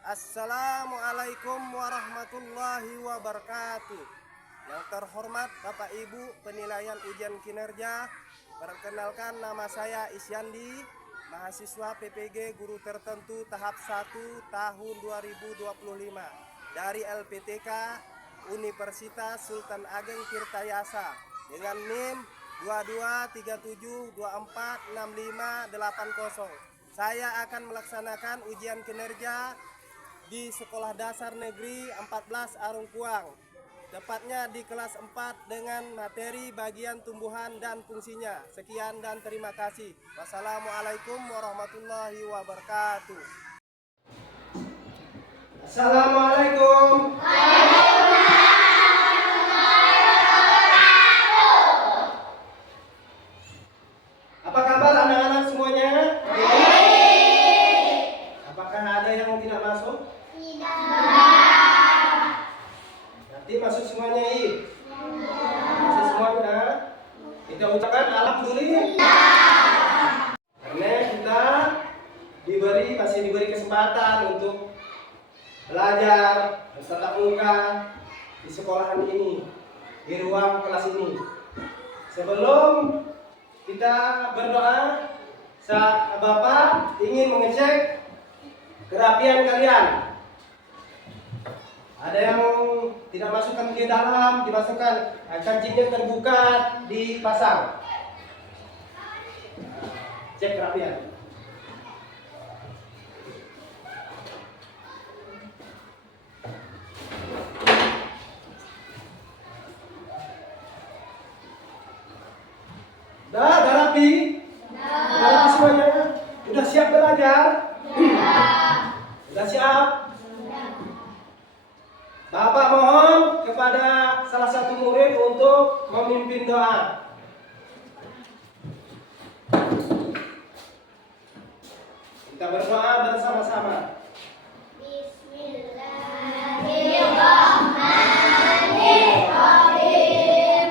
Assalamualaikum warahmatullahi wabarakatuh. Yang terhormat Bapak Ibu penilaian ujian kinerja, perkenalkan nama saya Isyandi, mahasiswa PPG Guru Tertentu tahap 1 tahun 2025 dari LPTK Universitas Sultan Ageng Tirtayasa dengan NIM 2237246580. Saya akan melaksanakan ujian kinerja di Sekolah Dasar Negeri 14 Arungkuang, tepatnya di kelas 4 dengan materi bagian tumbuhan dan fungsinya. Sekian dan terima kasih. Wassalamualaikum warahmatullahi wabarakatuh. Assalamualaikum. Apa kabar anak-anak semuanya? Apakah ada yang tidak masuk? Nanti masuk semuanya, masuk semuanya. Kita ucapkan alhamdulillah. Karena kita masih diberi kesempatan untuk belajar tatap muka di sekolahan ini, di ruang kelas ini. Sebelum kita berdoa, Bapak ingin mengecek kerapian kalian. Ada yang tidak masukkan ke dalam, dimasukkan. Kancingnya terbuka, dipasang. Cek kerapian. Udah rapi? Udah rapi semuanya? Udah siap belajar? Udah siap? Bapak mohon kepada salah satu murid untuk memimpin doa. Kita berdoa bersama-sama. Bismillahirrahmanirrahim.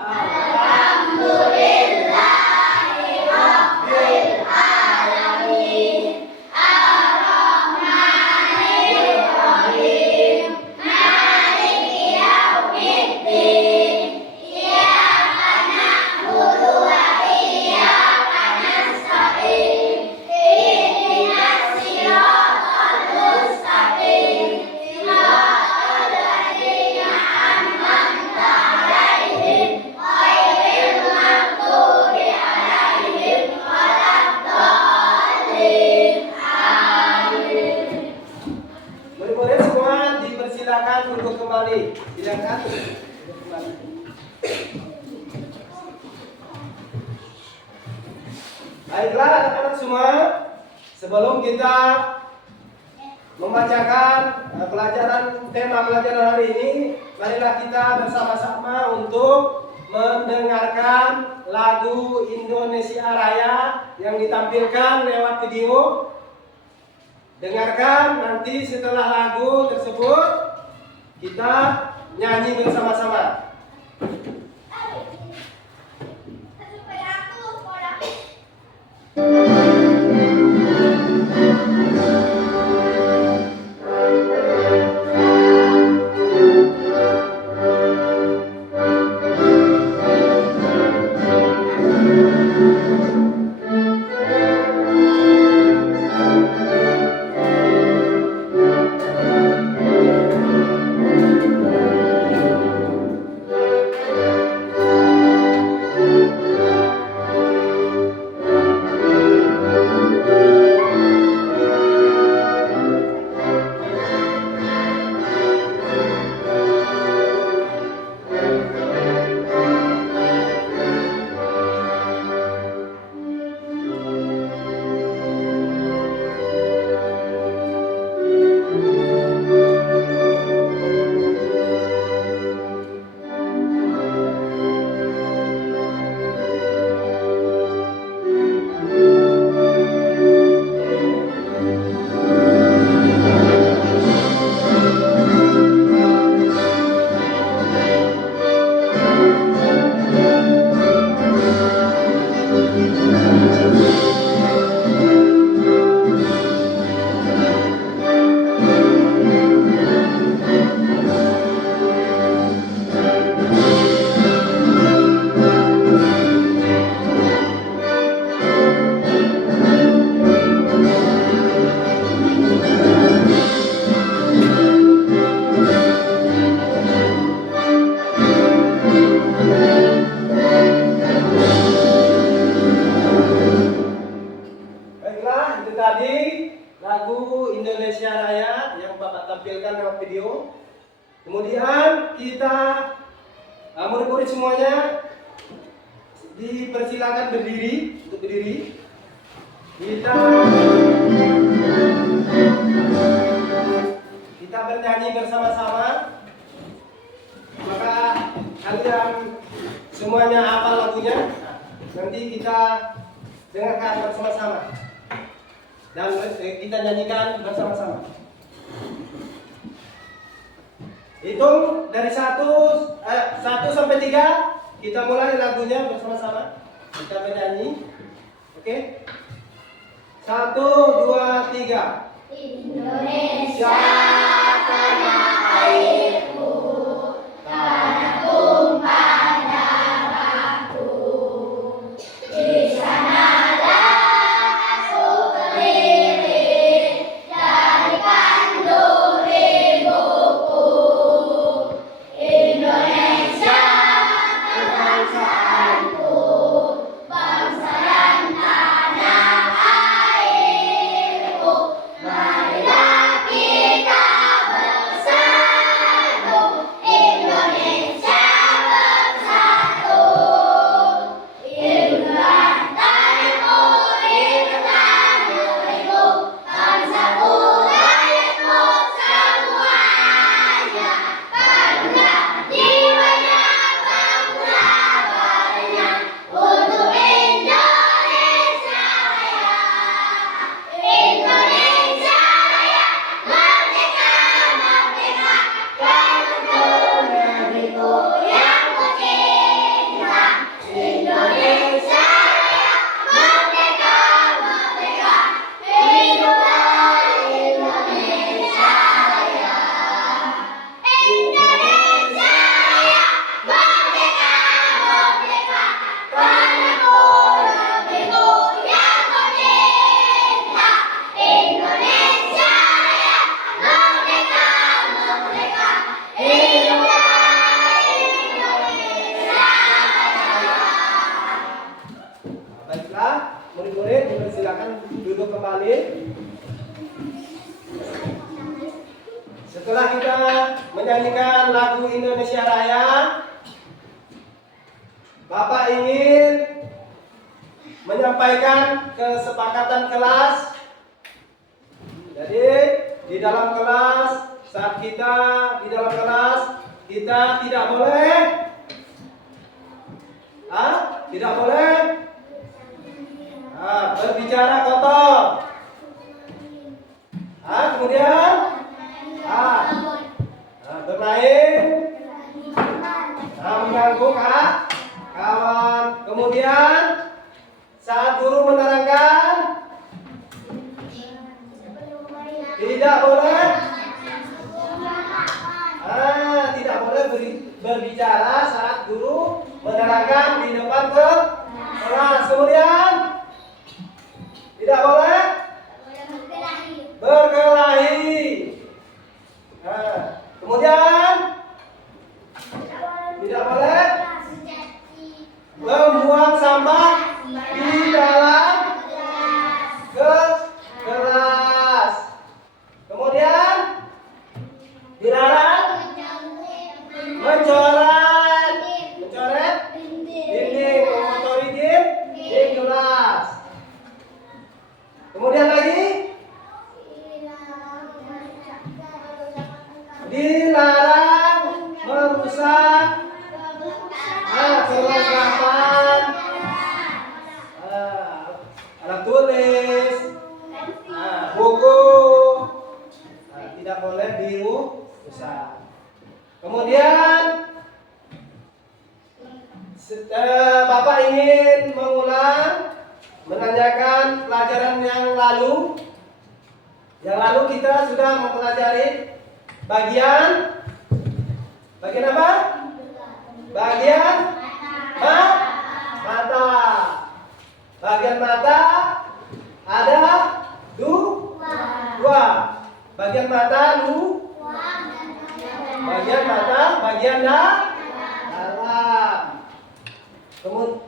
Alhamdulillahirabbil alamin. Ar-Rahmanirrahim. Maliki yaumiddin. Iyyaka na'budu wa iyyaka nasta'in. Ihdinas siratal mustaqim. Siratal ladzina an'amta 'alaihim ghairil maghdubi 'alaihim waladdallin. Amin. Murid-murid semua dipersilakan duduk kembali. Silakan duduk kembali. Baiklah anak-anak semua, sebelum kita membacakan tema pelajaran hari ini, marilah kita bersama-sama untuk mendengarkan lagu Indonesia Raya yang ditampilkan lewat video. Dengarkan, nanti setelah lagu tersebut kita nyanyi bersama-sama. tampilkan lewat video. Kemudian kita murid-murid semuanya dipersilakan berdiri, untuk berdiri. Kita bernyanyi bersama-sama. Maka kalian semuanya hafal lagunya. Nanti kita dengarkan bersama-sama dan kita nyanyikan bersama-sama. Hitung dari 1 sampai 3. Kita mulai lagunya bersama-sama. Kita bernyanyi. Oke? 1, 2, 3. Indonesia tanah airku, tanah tumpah darahku. Di sanalah aku berdiri dari kandung ibuku. Indonesia kebangsaanku, bangsa dan tanah airku. Marilah kita bersatu, Indonesia bersatu. Hiduplah tanahku, hiduplah negeriku, bangsaku, rakyatku semuanya. Karena jiwanya bangga badannya untuk Indonesia Raya. Indonesia Raya, merdeka, merdeka, karena negeriku yang ku cinta. Indonesia Raya, merdeka, merdeka, hiduplah Indonesia Raya. Indonesia Raya, merdeka, merdeka, tanahku, negeriku yang ku cinta. Indonesia Raya, merdeka, merdeka, hiduplah Indonesia Raya. Baiklah, murid-murid dipersilakan duduk kembali. Setelah kita menyanyikan lagu Indonesia Raya, Bapak ingin menyampaikan kesepakatan kelas. Jadi di dalam kelas, saat kita di dalam kelas, kita tidak boleh tidak boleh berbicara kotor. Kemudian bermain mengganggu kawan. Kemudian saat guru menerangkan tidak boleh berbicara saat guru menerangkan di depan kelas. Kemudian tidak boleh berkelahi. Kemudian tidak boleh membuang sampah di dalam kelas. Kemudian dilarang mencoret dinding, mengotori dinding kelas. Kemudian lagi dilarang merusak kelengkapan alat tulis, buku, tidak boleh dirusak. Kemudian Bapak ingin mengulang, menanyakan pelajaran yang lalu. Yang lalu kita sudah mempelajari bagian apa? Bagian mata. Bagian mata ada dua. Bagian mata bagian dalam. Kemudian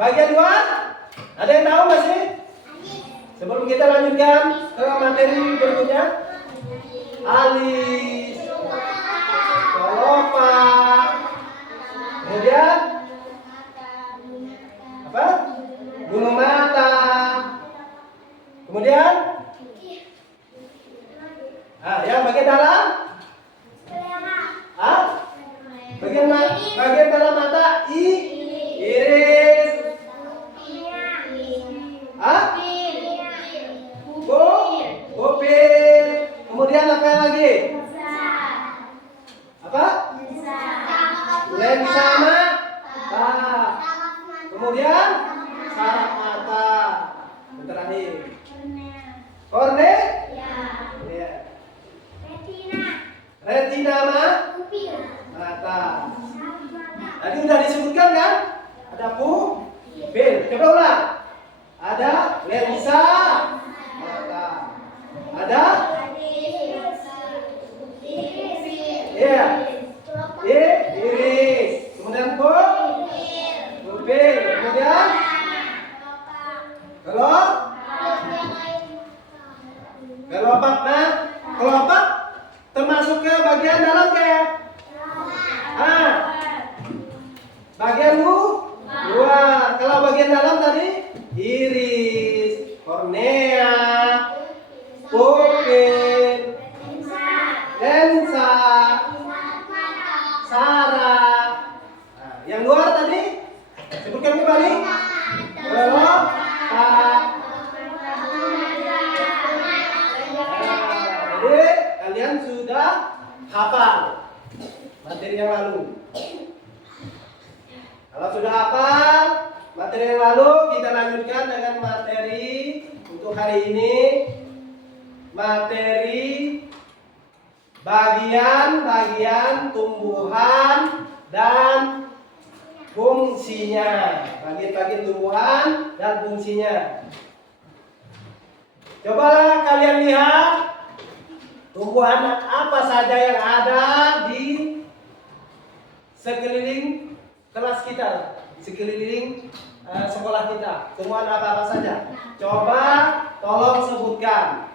bagian luar, ada yang tahu masih? Sebelum kita lanjutkan ke materi berikutnya, alis, kelopak, kemudian apa? Bulu mata, kemudian yang bagian dalam, bagian dalam mata, iris, pupil, kemudian apa lagi? Apa? Lensa mata, kemudian saraf mata, terakhir kornea, ya. Retina mata. Tadi udah disebutkan kan? Ada pupil. Coba ulang. Ada lensa mata. Ada ya. Iris. Kemudian pupil. Kemudian kelopak. Nah, kelopak termasuk ke bagian dalam kayak bagian luar. Kalau bagian dalam tadi iris, kornea, pupil, lensa, saraf. Yang luar tadi sebutkan kembali. Kelopak. Jadi kalian sudah hafal materi yang lalu. Kalau sudah hafal materi yang lalu, kita lanjutkan dengan materi untuk hari ini. Materi bagian-bagian tumbuhan dan fungsinya. Bagian-bagian tumbuhan dan fungsinya. Cobalah kalian lihat tumbuhan apa saja yang ada di sekeliling kelas kita, sekeliling sekolah kita. Tumbuhan apa saja? Coba tolong sebutkan.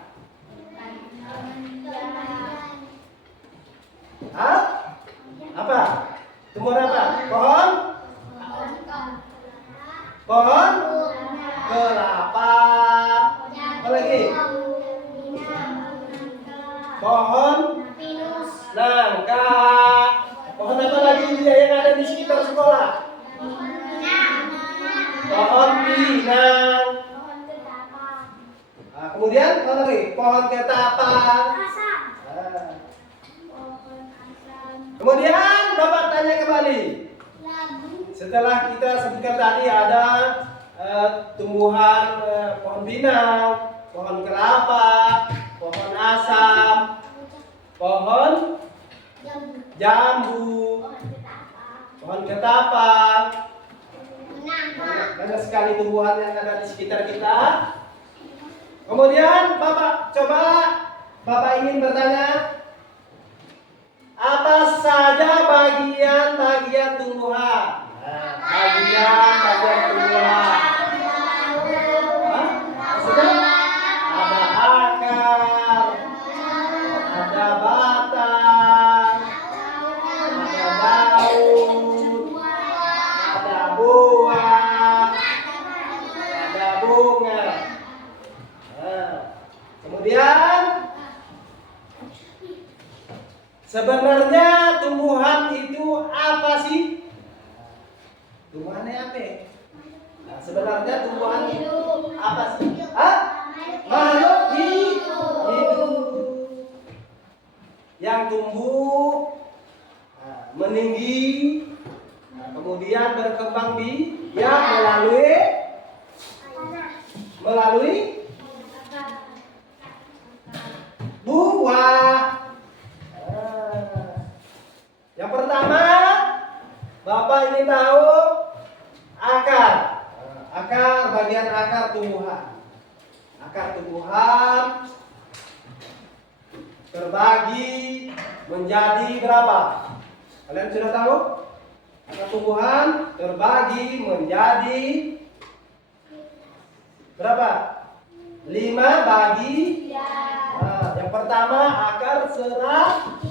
Apa? Tumbuhan apa? Pohon kelapa. Apa lagi? Pohon nangka. Pohon apa lagi yang ada di sekitar sekolah? Pohon pinang. Kemudian apa lagi? Pohon ketapang. Kemudian Bapak tanya kembali. Setelah kita sebutkan tadi ada tumbuhan pohon pinang, pohon kelapa, pohon asam, pohon jambu, pohon ketapang. Banyak sekali tumbuhan yang ada di sekitar kita. Kemudian Bapak ingin bertanya, apa saja bagian-bagian tumbuhan? Bagian-bagian tumbuhan. Maksudnya ada akar, ada batang, ada daun, ada buah, ada bunga. Kemudian sebenarnya tumbuhan itu apa sih? Tumbuhannya apa? Sebenarnya tumbuhan itu apa sih? Makhluk hidup yang tumbuh, meninggi, kemudian berkembang melalui buah. Yang pertama, Bapak ingin tahu akar. Bagian akar tumbuhan. Akar tumbuhan terbagi menjadi berapa? Kalian sudah tahu? Akar tumbuhan terbagi menjadi berapa? 5 bagi. Yang pertama akar serabut.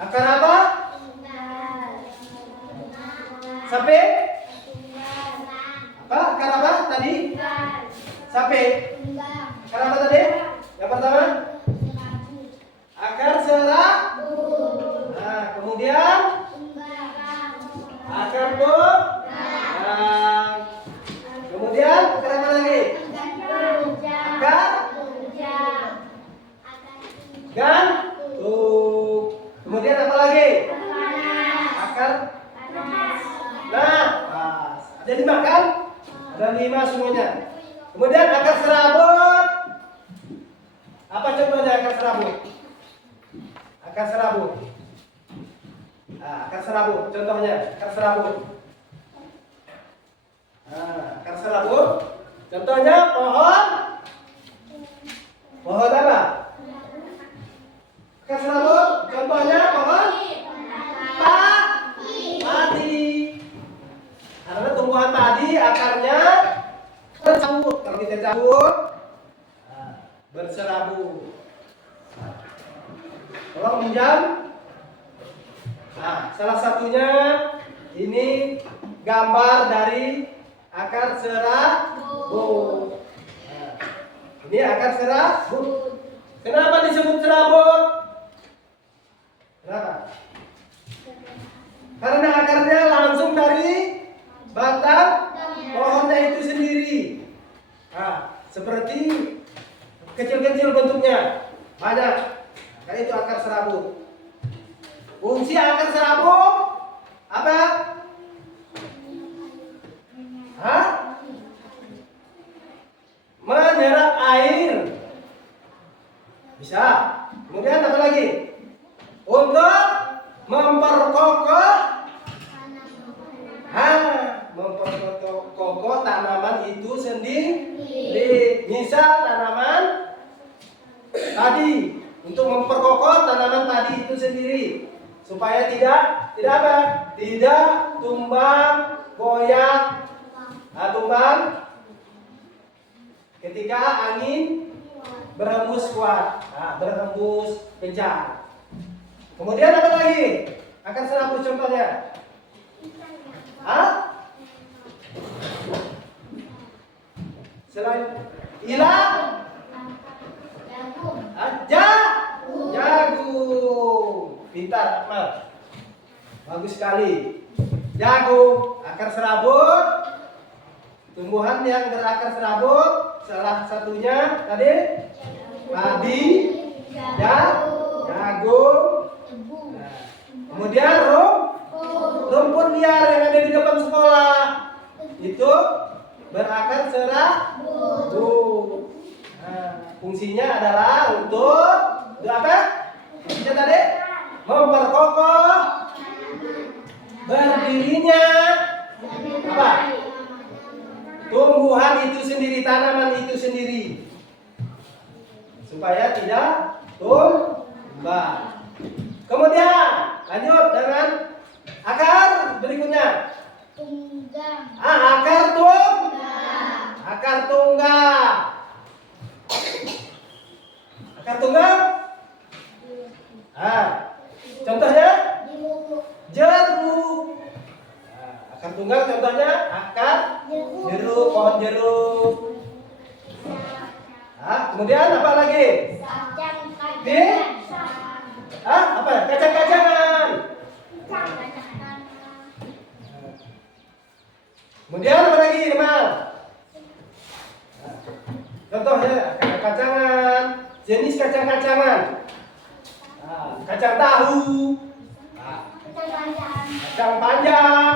Akar apa? Sapi? Apa? Akar apa tadi? Sapi. Akar apa tadi? Yang pertama? Akar serabut. Nah, kemudian akar tunggang. Kemudian akar apa lagi? Akar gantung. Kemudian apa lagi? Akar napas. Ada 5 kan? Ada 5 semuanya. Kemudian akar serabut. Apa contohnya akar serabut? Akar serabut. Nah, akar serabut. Contohnya akar serabut. Nah, akar serabut. Contohnya pohon. Pohon apa? Akar serabut. Contohnya pohon padi. Karena tumbuhan padi akarnya bersabut. Kalau kita cabut, berserabut. Tolong minjam. Nah, salah satunya ini gambar dari akar serabut. Nah, ini akar serabut. Kenapa disebut serabut? Kenapa? Karena akarnya langsung dari batang pohonnya itu sendiri. Nah, seperti kecil-kecil bentuknya, banyak. Karena itu akar serabut. Fungsi akar serabut apa? Hah? Menyerap air. Bisa. Kemudian apa lagi? Untuk memperkokoh tanaman itu sendiri. Misal tanaman tadi, untuk memperkokoh tanaman tadi itu sendiri supaya tidak apa? Tidak tumbang goyang. Nah, tumbang ketika angin berhembus kuat. Nah, berhembus kencang. Kemudian apa lagi? Akar serabut contohnya. Hah? Selain ilang? Jagung. Pintar, Akmal. Bagus sekali. Jagung, akar serabut. Tumbuhan yang berakar serabut, salah satunya tadi padi, jagung. Nah, kemudian rumput liar yang ada di depan sekolah itu berakar serabut. Nah, fungsinya adalah untuk apa? Fungsinya tadi memperkokoh berdirinya apa? Tumbuhan itu sendiri, tanaman itu sendiri, supaya tidak tumbang. Kemudian lanjut dengan akar berikutnya. Akar tunggang. Akar tunggang. Akar tunggang. Contohnya jeruk. Akar tunggal contohnya akar jeruk, pohon jeruk. Kemudian apa lagi? Apa? Kacang-kacangan. Kemudian apa lagi, Mal? Contohnya kacang-kacangan, jenis kacang-kacangan. Kacang tahu. Kacang panjang.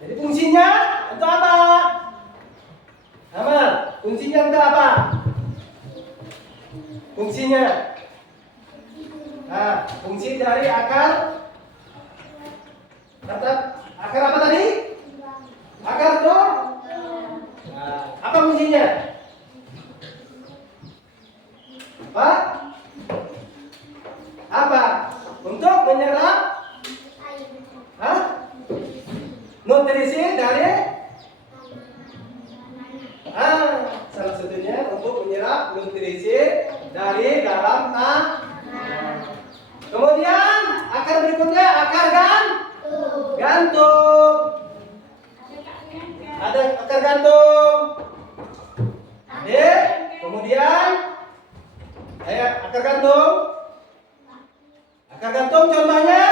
Jadi fungsinya untuk apa? Amal, fungsinya untuk apa? Fungsinya. Fungsi dari akar. Akar apa tadi? Akar tuh. Apa fungsinya? Apa? Untuk menyerap nutrisi dari akar gantung. Adik, kemudian akar gantung. Akar gantung contohnya?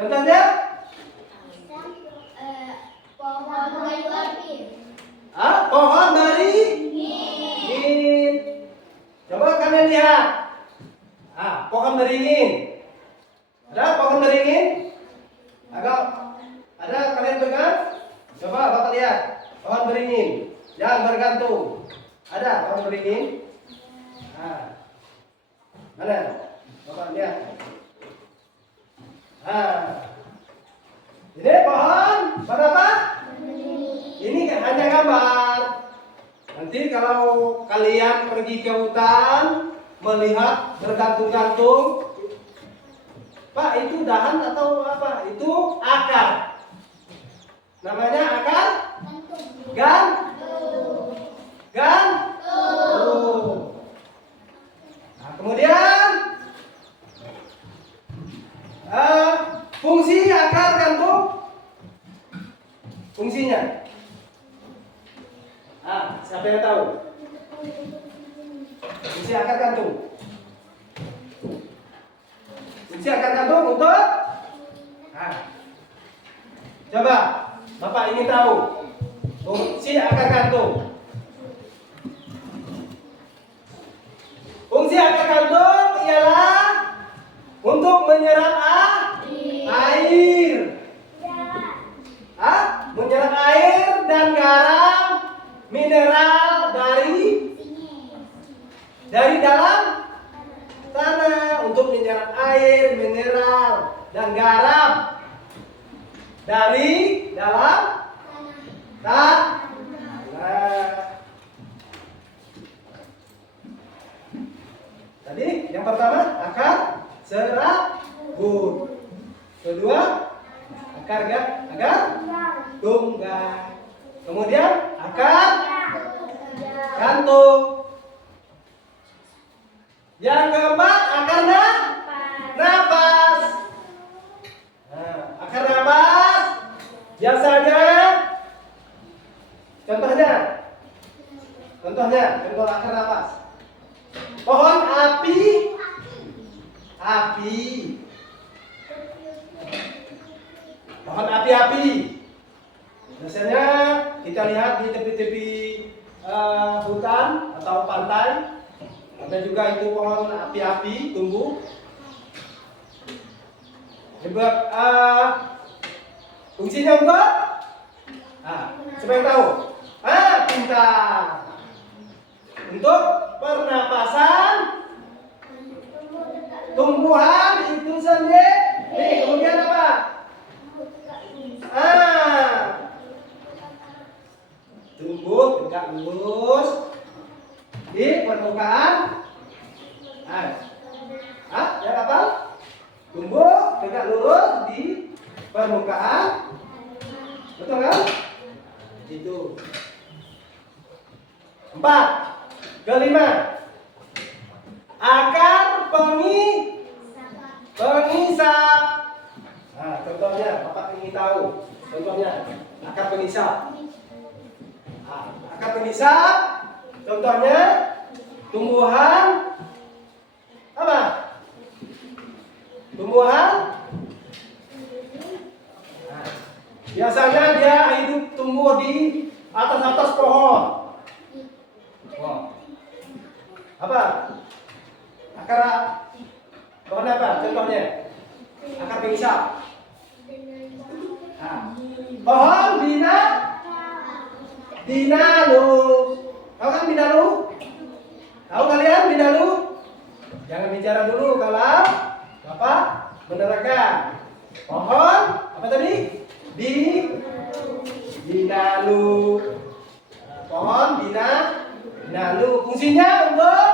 Contohnya? Pohon kayu api. Pohon beringin. Coba kalian lihat. Pohon beringin. Ada pohon beringin? Ada kalian pegang? Coba Bapak lihat. Pohon beringin yang bergantung. Ada pohon beringin? Mana? Bapak lihat. Ini pohon apa? Ini hanya gambar. Nanti kalau kalian pergi ke hutan melihat bergantung-gantung, Pak, itu dahan atau apa? Itu akar. Namanya akar? Gantung. Nah, kemudian fungsi akar gantung. Fungsinya? Siapa yang tahu? Fungsi akar gantung. Fungsi akar gantung untuk? Coba, Bapak ingin tahu fungsi akar gantung. Fungsi akar gantung ialah untuk menyerap air. Menyerap air dan garam mineral dari dalam tanah, untuk menyerap air, mineral dan garam dari dalam tanah. Tadi yang pertama akar serabut. Kedua akar tunggal. Kemudian akar gantung. Yang keempat akar napas. Akar napas biasanya contoh akar napas. Pohon api. Pohon api-api. Biasanya kita lihat di tepi-tepi hutan atau pantai. Ada juga itu pohon api-api tumbuh. Sebab fungsinya untuk? Siapa yang tahu? Pintar. Untuk pernapasan tumbuhan itu sendiri. Kemudian apa? Tumbuh tegak lurus di permukaan. Ya apa? Tumbuh tegak lurus di permukaan. Betul kan? Itu. 4. Kelima, akar pengisap. Contohnya, Bapak ingin tahu. Contohnya, akar pengisap. Akar pengisap, contohnya tumbuhan apa? Tumbuhan. Biasanya dia hidup tumbuh di atas pohon. Apa? Akar pohon apa? Contohnya akar pengisap. Pohon binalu. Tahu kan binalu? Tahu kalian binalu? Jangan bicara dulu kalau Bapak menerangkan. Pohon apa tadi? Binalu. Pohon binalu. Fungsinya untuk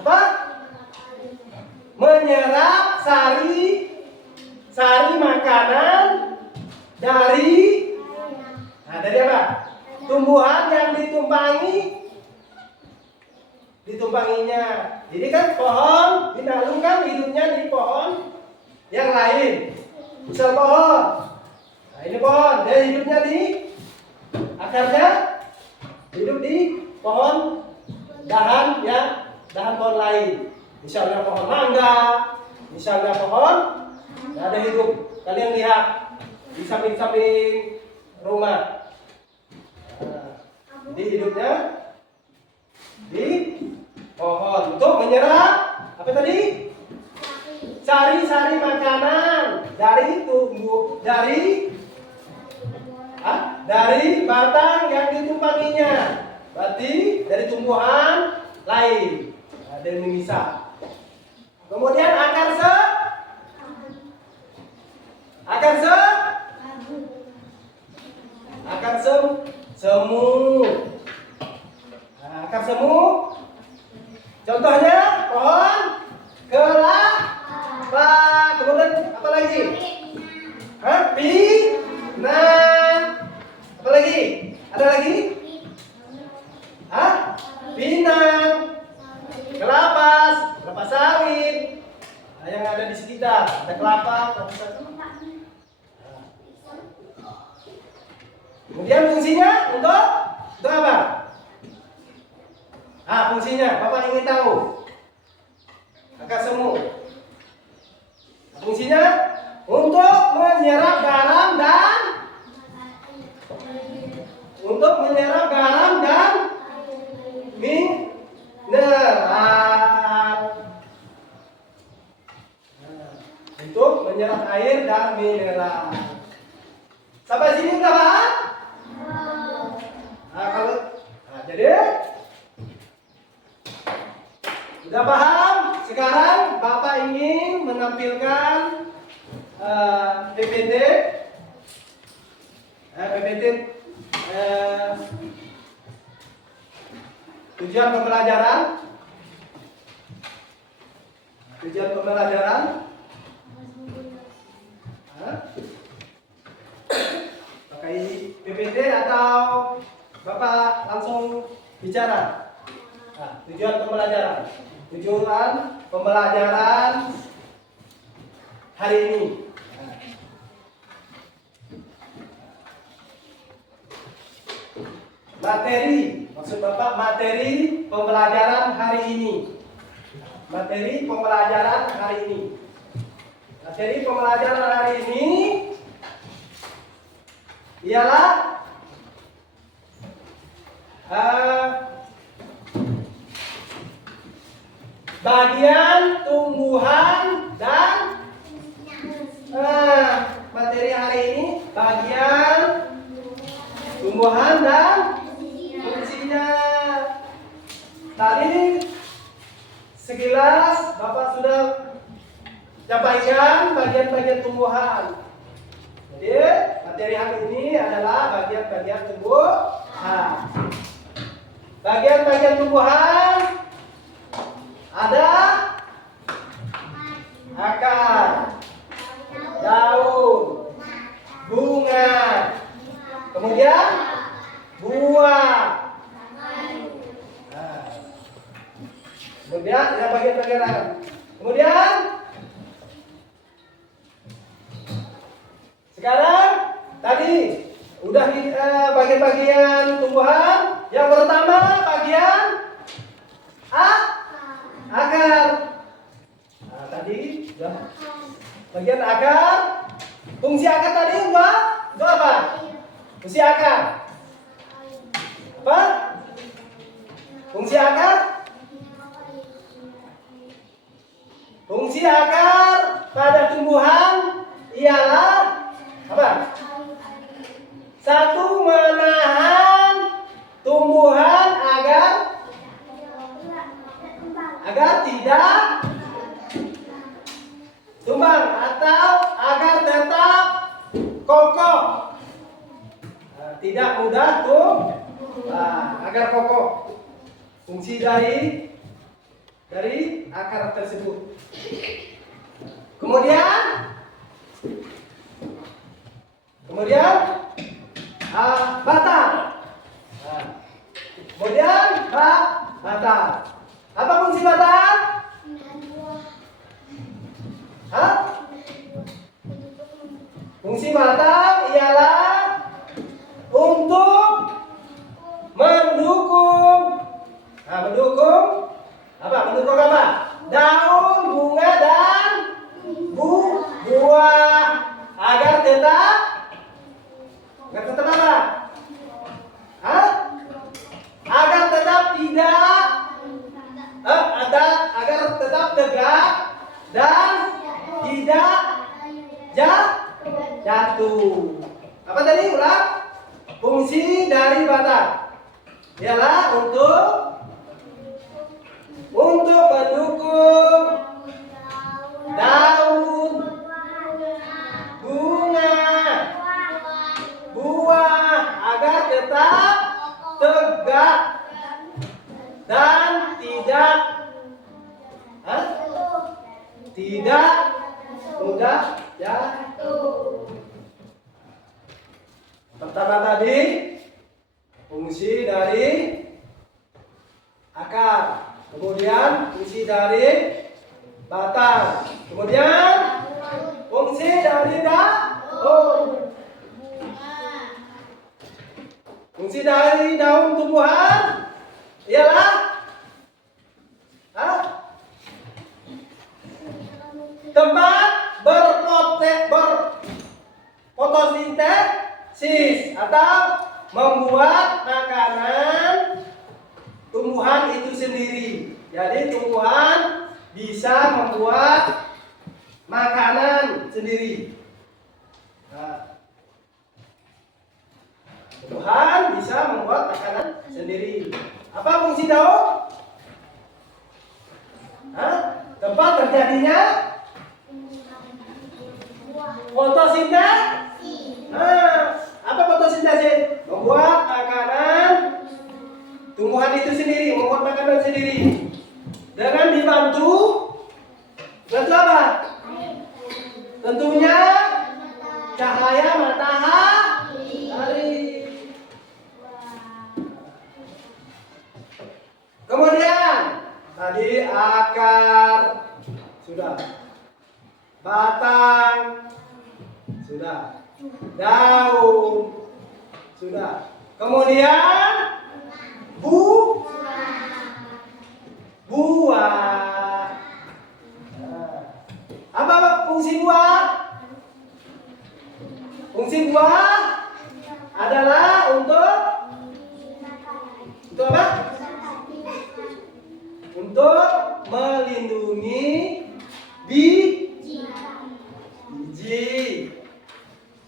apa? Menyerap sari makanan dari apa? Tumbuhan yang ditumpanginya. Jadi kan pohon binalu kan hidupnya di pohon yang lain. Misal pohon. Nah, ini pohon, dia hidupnya di akarnya hidup di pohon dahan ya, dahan pohon lain. Misalnya pohon mangga, misalnya pohon ada hidup. Kalian lihat di samping-samping rumah. Nah, jadi hidupnya di pohon untuk menyerap apa tadi? Sari-sari makanan dari batang yang ditumpanginya. Berarti dari tumbuhan lain. Nah, dan memisah. Kemudian akar semu. Nah, akar semu. Contohnya pohon kelapa. Kemudian apa lagi? Pinang. Apa lagi? Ada lagi? Pinang. Kelapa sawit. Nah, yang ada di sekitar ada kelapa sawit. Kemudian fungsinya untuk apa? Fungsinya Bapak ingin tahu. Akar semu. Fungsinya untuk menyerap garam dan mineral. Untuk menyerap air dan mineral. Sampai sini udah paham? Jadi udah paham? Sekarang Bapak ingin menampilkan PPT tujuan pembelajaran. Pakai PPT atau Bapak langsung bicara? Tujuan pembelajaran hari ini. Materi, maksud Bapak materi pembelajaran hari ini. Materi pembelajaran hari ini ialah bagian tumbuhan dan materi hari ini bagian tumbuhan dan fungsinya. Tadi sekilas Bapak sudah sampaikan bagian-bagian tumbuhan. Jadi materi hari ini adalah bagian-bagian tumbuhan. Bagian-bagian tumbuhan ada akar, daun, bunga, kemudian buah. Kemudian yang bagian-bagian akar. Kemudian sekarang tadi udah bagian-bagian tumbuhan. Yang pertama bagian akar. Tadi udah bagian akar. Fungsi akar tadi untuk apa? Fungsi akar apa? Fungsi akar pada tumbuhan ialah apa? Satu, menahan tumbuhan agar tidak tumbang atau agar tetap kokoh. Tidak mudah agar kokoh. Fungsi dari akar tersebut. Kemudian batang. Kemudian batang. Apa fungsi batang? Fungsi batang ialah untuk mendukung. Nah, mendukung apa? Mendukung apa? Daun, bunga dan buah agar tetap apa? Hah? Agar tetap tidak agar tetap tegak dan tidak jatuh. Apa tadi? Ulang. Fungsi dari batang ialah untuk mendukung daun, bunga, buah agar tetap tegak dan tidak mudah jatuh. Pertama tadi fungsi dari akar, kemudian fungsi dari batang, kemudian fungsi dari daun. Fungsi dari daun tumbuhan ialah tempat berfotosintesis atau membuat makanan tumbuhan itu sendiri. Jadi tumbuhan bisa membuat makanan sendiri. Nah, tumbuhan bisa membuat makanan sendiri. Apa fungsi daun? Tempat terjadinya fotosintesis. Apa fotosintesis? Membuat makanan tumbuhan itu sendiri, membuat makanan sendiri. Dengan dibantu apa? Tentunya cahaya matahari. Kemudian tadi akar sudah, batang sudah, daun sudah, kemudian buah. Apa fungsi buah? Fungsi buah adalah untuk apa? Untuk melindungi biji.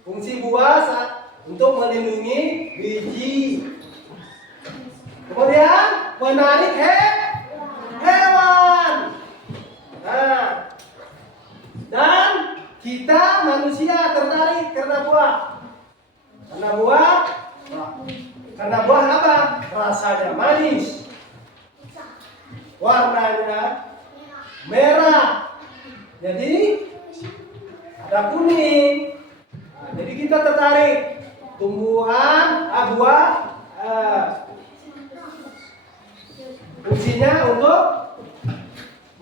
Fungsi buah untuk melindungi biji. Kemudian menarik hewan. Nah, dan kita manusia tertarik karena buah. Karena buah apa? Rasanya manis. Warnanya merah. Jadi ada kuning. Nah, jadi kita tertarik. Tumbuhan, buah, fungsinya untuk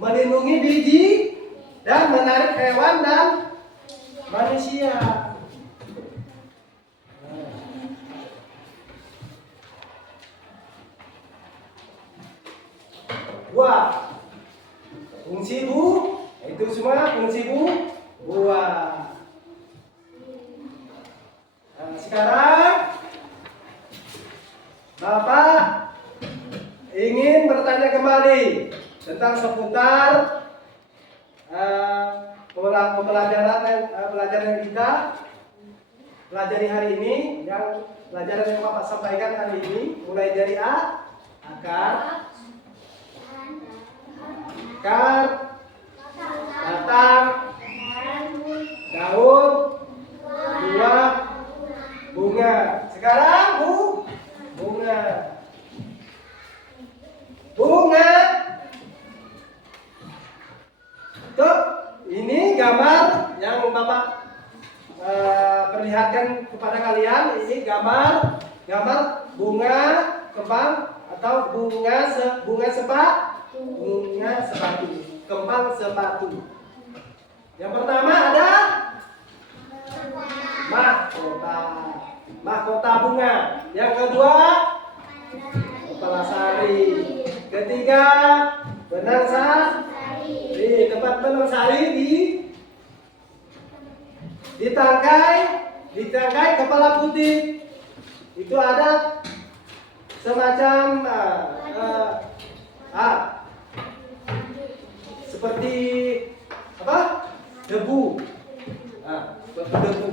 melindungi biji dan menarik hewan dan manusia. Buah, fungsi itu semua fungsi buah. Nah, sekarang Bapak ingin bertanya kembali tentang seputar pelajaran kita pelajari hari ini, yang pelajaran yang Bapak sampaikan hari ini mulai dari akar, batang, daun, buah, bunga. Sekarang bunga. Tuh, ini gambar yang Bapak perlihatkan kepada kalian. Ini gambar bunga kembang atau bunga sepatu, kembang sepatu. Yang pertama ada mahkota bunga. Yang kedua, kepala sari. Ketiga, benang sari. Tempat benang sari ditangkai kepala putih. Itu ada semacam seperti apa? Debu. Debu.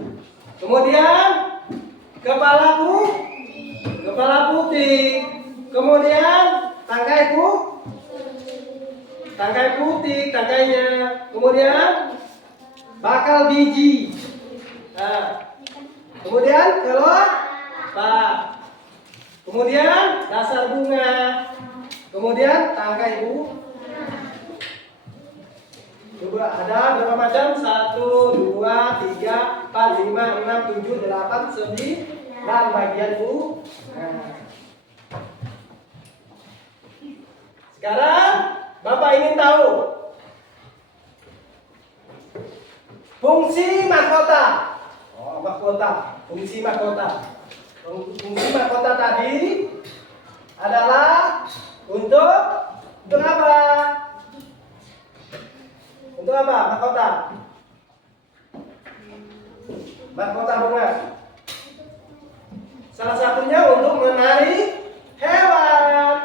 Kemudian kepala putih. Kemudian tangkai putih, tangkainya. Kemudian bakal biji. Kemudian kelopak. Kemudian dasar bunga. Kemudian tangkai coba ada berapa macam? 1, 2, 3, 4, 5, 6, 7, 8, 9 bagian Sekarang Bapak ingin tahu fungsi mahkota. Fungsi mahkota tadi adalah untuk apa? Untuk apa mahkota? Mahkota bunga. Salah satunya untuk menarik hewan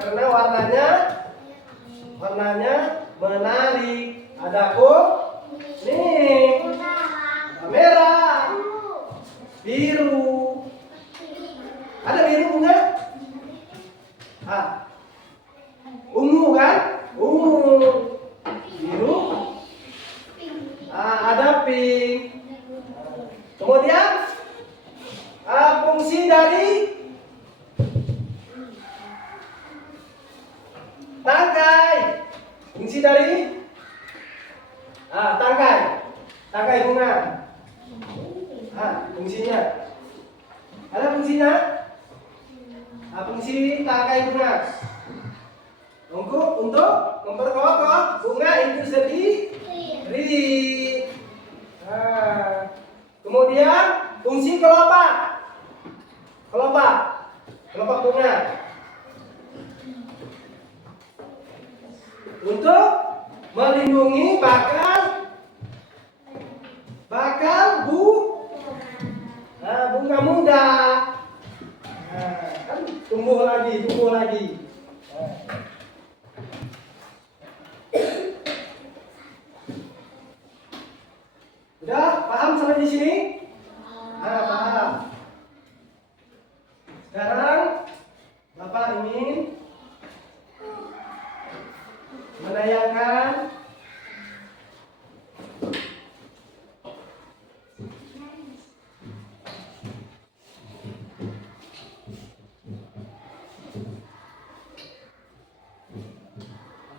karena warnanya menarik. Ada kuning, merah, biru. Ada biru bunga? Ungu kan? Biru. Ada pink. Kemudian fungsi dari tangkai. Fungsi dari tangkai bunga. Fungsinya. Ada fungsinya? Fungsi tangkai bunga. Untuk memperkokoh bunga itu sendiri. Kemudian fungsi kelopak bunga untuk melindungi bakal bunga muda. Kan tumbuh lagi. Udah paham sampai di sini? Paham. Sekarang Bapak ingin menayangkan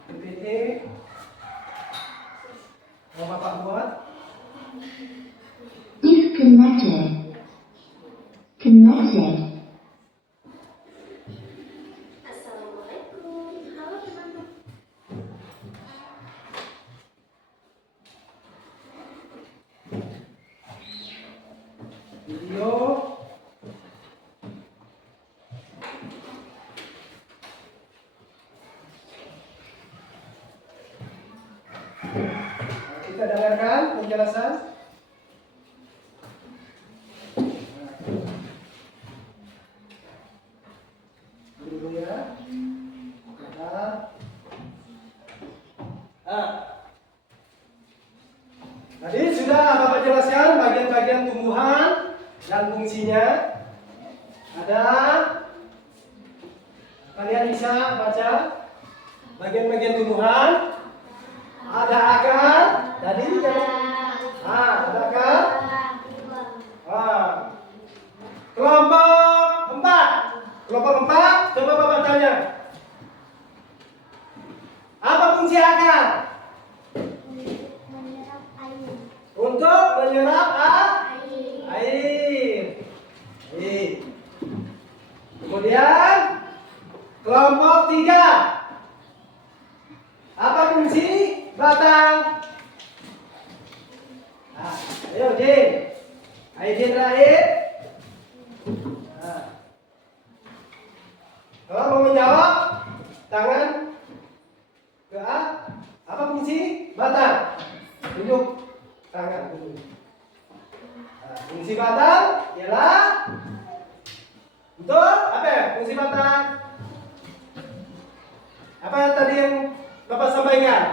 PPT yang Bapak buat. Disconnected. Assalamualaikum. Halo teman-teman. Video kita dengarkan penjelasan. Dulu ya. Tadi sudah Bapak jelaskan bagian-bagian tumbuhan dan fungsinya. Ada, kalian bisa baca bagian-bagian tumbuhan. Ada akar, tadi ada akar. Kelompok 4, coba Bapak tanya. Apa fungsi akar? Untuk menyerap air. Kemudian kelompok 3. Apa fungsi batang? Ayo Jin. Izin terakhir. Nah. Kalau mau menjawab, tangan ke A. Apa fungsi batang? Tunjuk tangan. Nah, fungsi batang ialah untuk apa ya? Fungsi batang. Apa tadi yang Bapak sampaikan?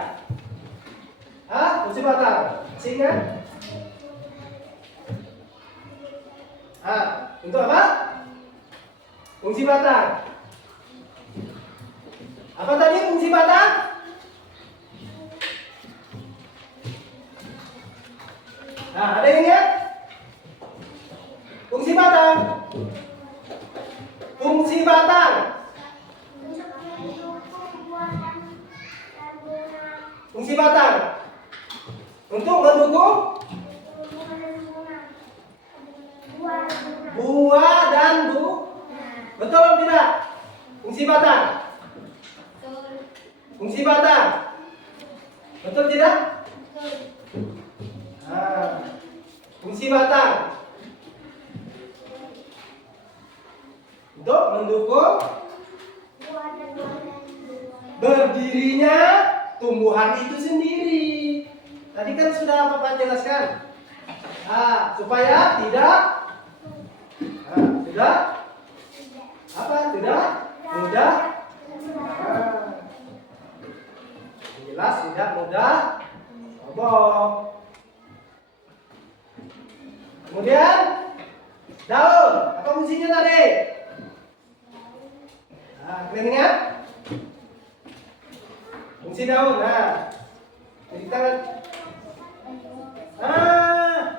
Fungsi batang. Masih ingat? Untuk apa? Fungsi batang. Apa tadi fungsi batang? Ada yang ingat? Fungsi batang. Fungsi batang. Fungsi batang. Untuk mendukung buah dan betul atau tidak? Fungsi batang. Fungsi batang. Betul tidak? Fungsi batang untuk mendukung berdirinya tumbuhan itu sendiri. Tadi kan sudah Bapak jelaskan. Supaya tidak sudah apa? Tidak mudah. Jelas tidak mudah roboh. Kemudian daun, apa fungsinya tadi? Kalian ingat? Fungsi daun. Jadi tangan.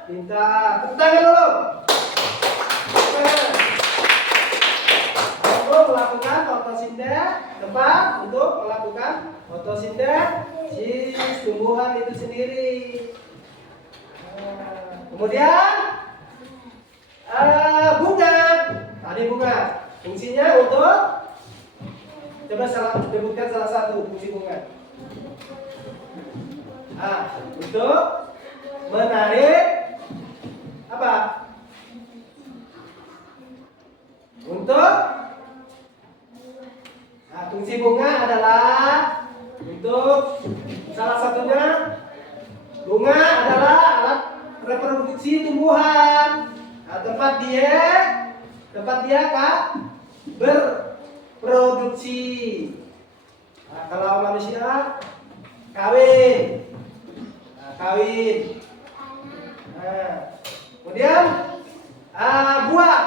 Pintar. Tepuk tangan dulu. Untuk melakukan fotosintesa, tempat untuk melakukan fotosintesis tumbuhan itu sendiri. Kemudian bunga. Tadi bunga. Fungsinya untuk coba sebutkan salah satu fungsi bunga. Untuk menarik apa? Untuk fungsi bunga adalah untuk salah satunya bunga adalah alat reproduksi tumbuhan. Tempat dia berproduksi. Kalau manusia kawin. Kemudian buah.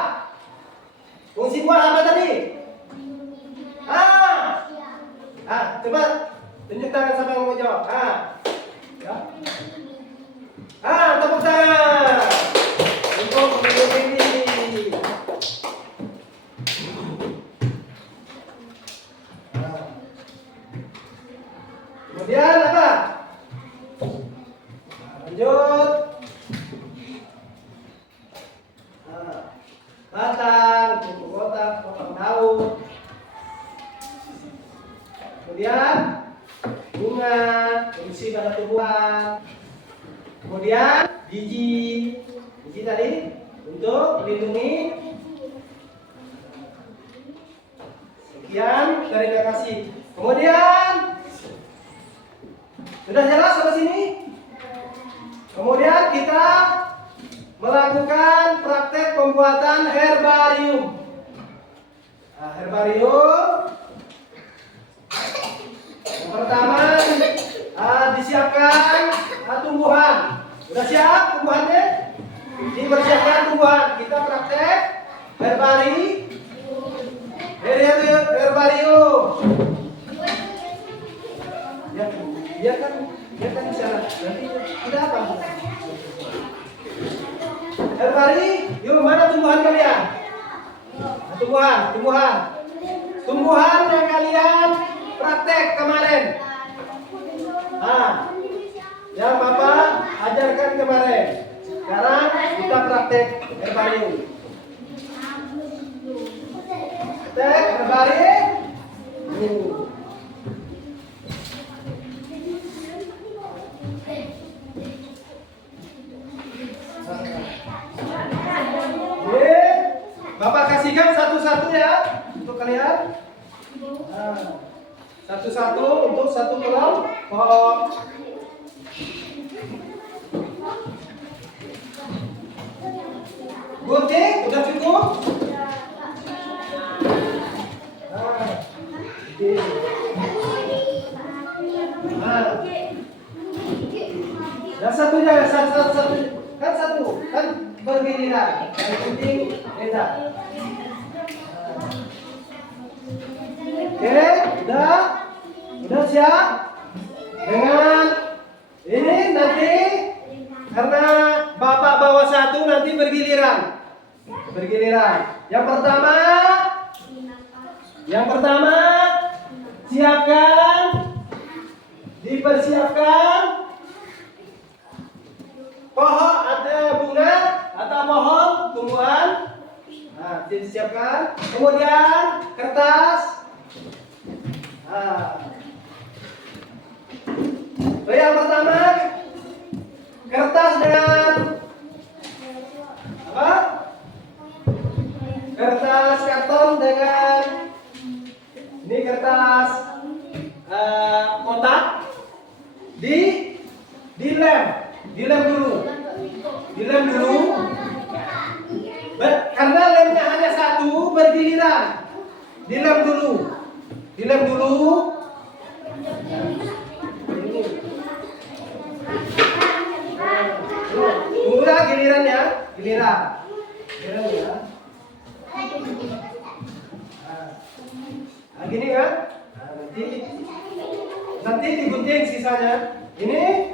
Fungsi buah apa tadi? Coba tunjuk tangan siapa yang mau jawab. Ya. Tepuk tangan untuk menunjuk ini. Kemudian apa? Lanjut. Batang, kotak, potong daun. Kemudian bunga, fungsi pada tumbuhan. Kemudian biji tadi untuk melindungi. Sekian, terima kasih. Kemudian sudah jelas sampai sini? Kemudian kita melakukan praktek pembuatan herbarium. Herbarium yang pertama disiapkan tumbuhan. Sudah siap tumbuhannya? Dipersiapkan tumbuhan. Kita praktek herbarium. Dia kan bisa nanti tidak apa. Herbarium, mana tumbuhan kalian? Tumbuhan yang kalian praktek kemarin. Yang Bapak ajarkan kemarin. Sekarang kita praktek herbarium. Praktek herbarium. untuk satu kelompok. Gunting udah cukup? Yang satunya satu kan bergiliran. Yang penting beda. Oke, udah siap? Dengan ini nanti karena Bapak bawa satu nanti bergiliran. Yang pertama dipersiapkan pohon ada bunga atau pohon tumbuhan. Nah, disiapkan. Kemudian kertas. Yang pertama kertas dengan apa? Kertas karton dengan ini kertas kotak dilem dulu karena lemnya hanya satu bergiliran. Dilem dulu tunggulah giliran ya. Nah, gini kan? Nanti digunting sisanya. Ini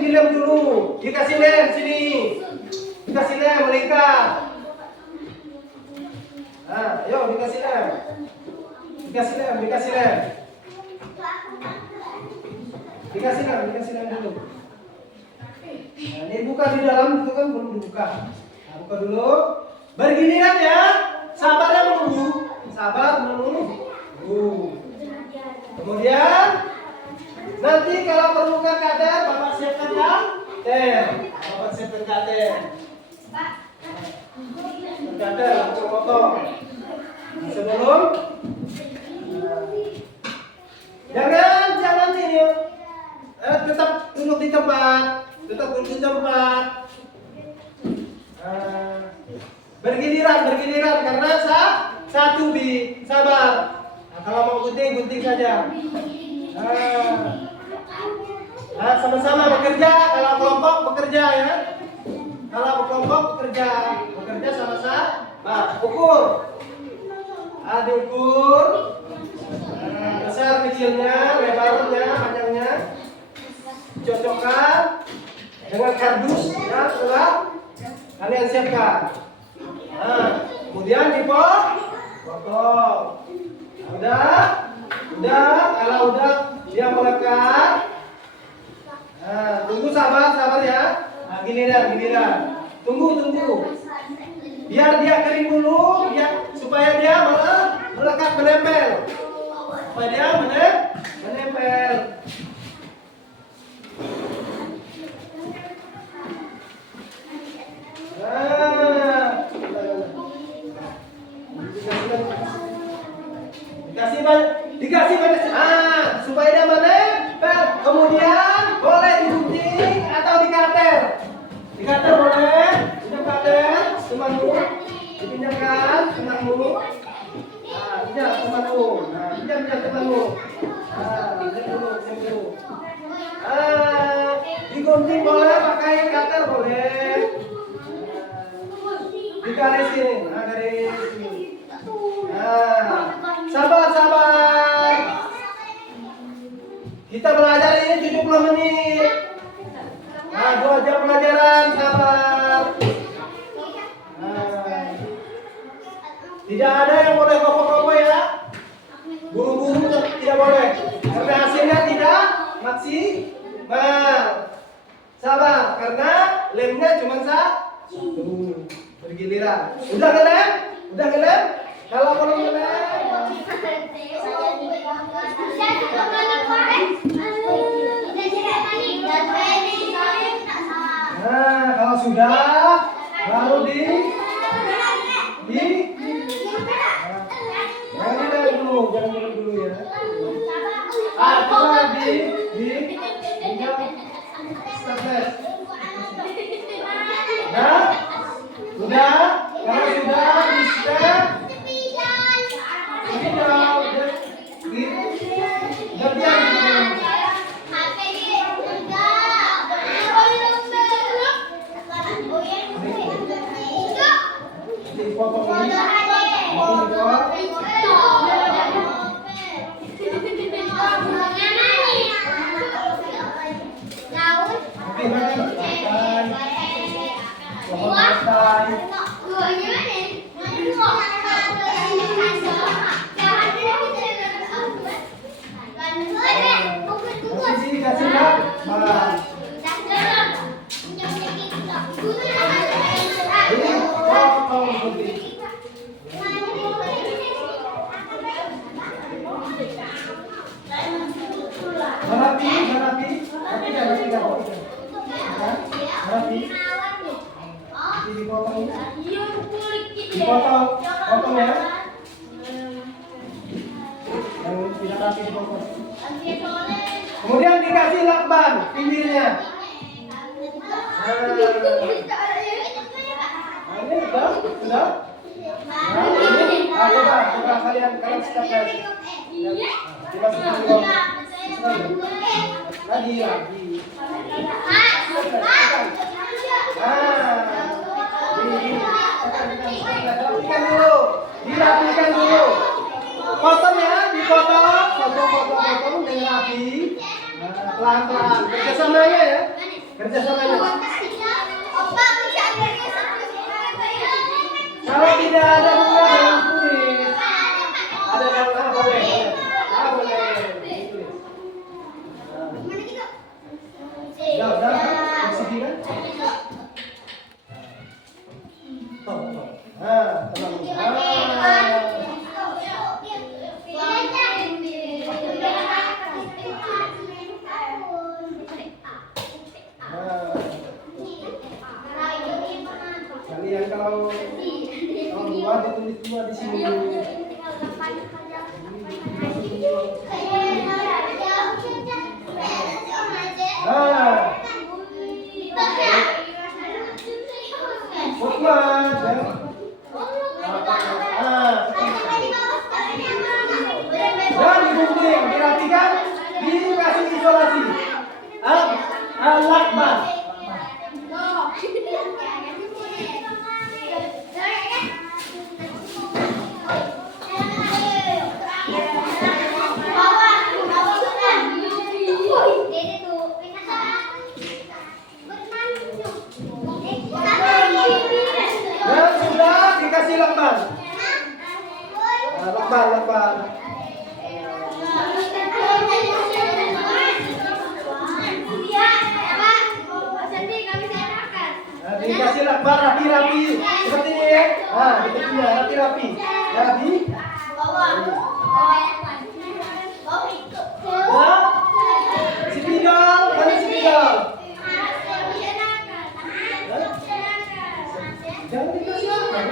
dilem dulu. Dikasih lem sini. Dikasih lem melingkar. Nah, ayo dikasih lem. Dikasih lem dulu. Nah, ini buka di dalam itu kan belum dibuka. Nah, buka dulu. Bergiliran ya. Sabar menunggu. Kemudian nanti kalau perlu kader, Bapak siapkan kader. Kader langsung potong. Sebelum jangan ini tetap duduk di tempat. Bergiliran karena satu sabar. Nah, kalau mau gunting saja. Nah, sama-sama bekerja. Kalau kelompok bekerja ya. Bekerja sama-sama. Nah, ukur. Diukur. Besar kecilnya, lebarnya, panjangnya. Cocokkan dengan kardus ya, setelah kalian siapkan. Nah, kemudian dipotong. Udah, kalau udah dia melekat. Nah, tunggu sabar ya. Nah, giliran. Tunggu. Biar dia kering dulu, supaya dia melekat menempel. Dikasih banyak supaya dia menempel. Kemudian boleh digunting atau dikater. Dikater boleh, temanmu dipinjamkan temanmu. Pinjam temanmu. Digunting boleh, pakai cutter boleh. Garis ini. Sabar. Kita belajar ini 70 menit. 2 jam pelajaran, sabar. Tidak ada yang boleh kopo-kopo ya. Buru-buru tidak boleh. Karena hasilnya tidak maksimal. Sabar, karena lemnya cuma satu. Bergiliran. Udah ngelem? Kalau belum ngelem. Nah, kalau sudah baru jangan dulu ya. steples. Nah, udah. Kalau sudah di step, ini kalau gantian. Dipotong ini. Kasih lakban. Ini potong putih. Merapi. Dipotong ya. Yang tidak rapi dipotong. Kemudian dikasih lakban pinggirnya. Ini sudah. Coba kalian step dimasukin lagi. Dirapikan dulu. Potong ya, dipotong dengan rapi. Pelan-pelan. Kerjasamanya ya. Kalau tidak ada bunga jangan tulis. Ada dalam boleh. Udah, sini kan? Tenang. Kalian kalau buat ditulis dua di sini. Dan digunting, dirapikan, dikasih isolasi. Lakban. Dan sudah dikasih lakban. Lakban. Dikasih lakban rapi-rapi seperti ini ya. Bentuknya rapi-rapi. Spidol, mana spidol? Jangan dikasih apa?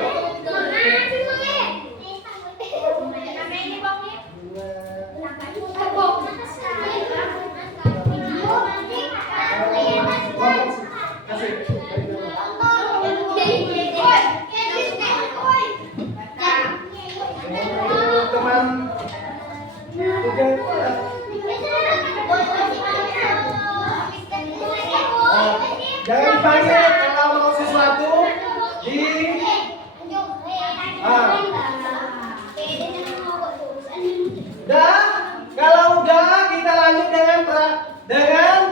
Jangan dipanggil kalau mau sesuatu di kalau udah kita lanjut dengan latihan.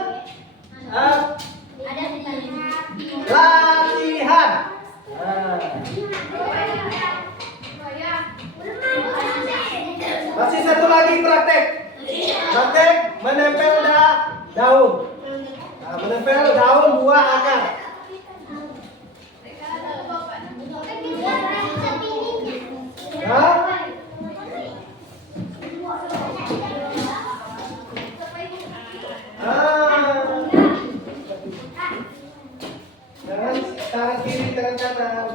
Masih satu lagi praktek menempel daun. Menempel daun buah akar. Jangan tangan kiri, tangan kanan.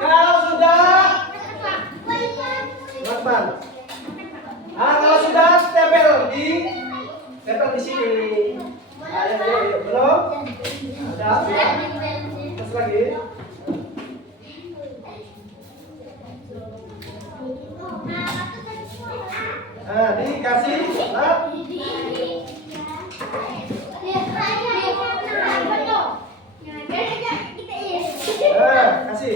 Kalau sudah lakban. Kalau sudah stempel di taruh di sini. Ayo, belum? Ada? Terus lagi. Nah, dikasih. Nah. Kasih.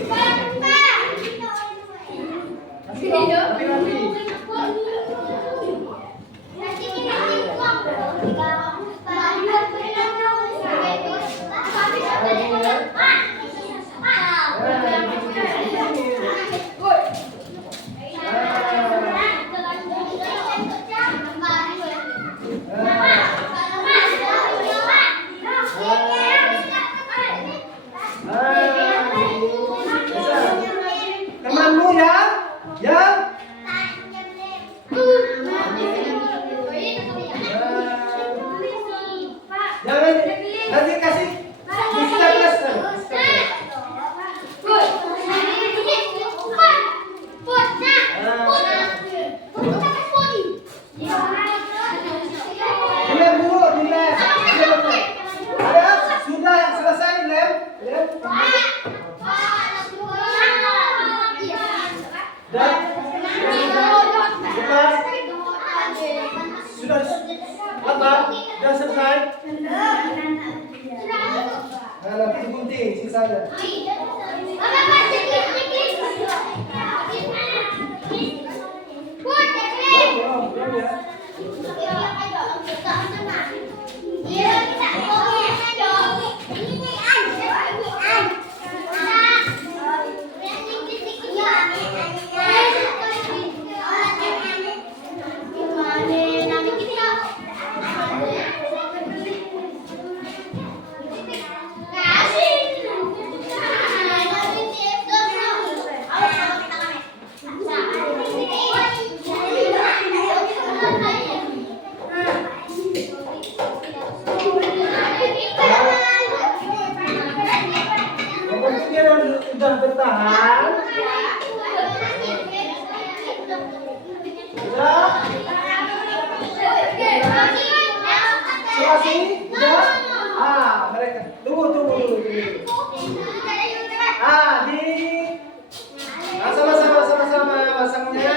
Kasih dong, rapi-rapi. Temanmu yang jangan nanti kasih staples. Dilem dulu, dilem. Ada sudah selesai lem. Dan lepas sudah apa? Sudah selesai. Nah, nanti gunting sisanya. Belum ya. Sudah bertahan. Sudah. Selesai. Sudah. Mereka tunggu dulu. Sama-sama masangnya.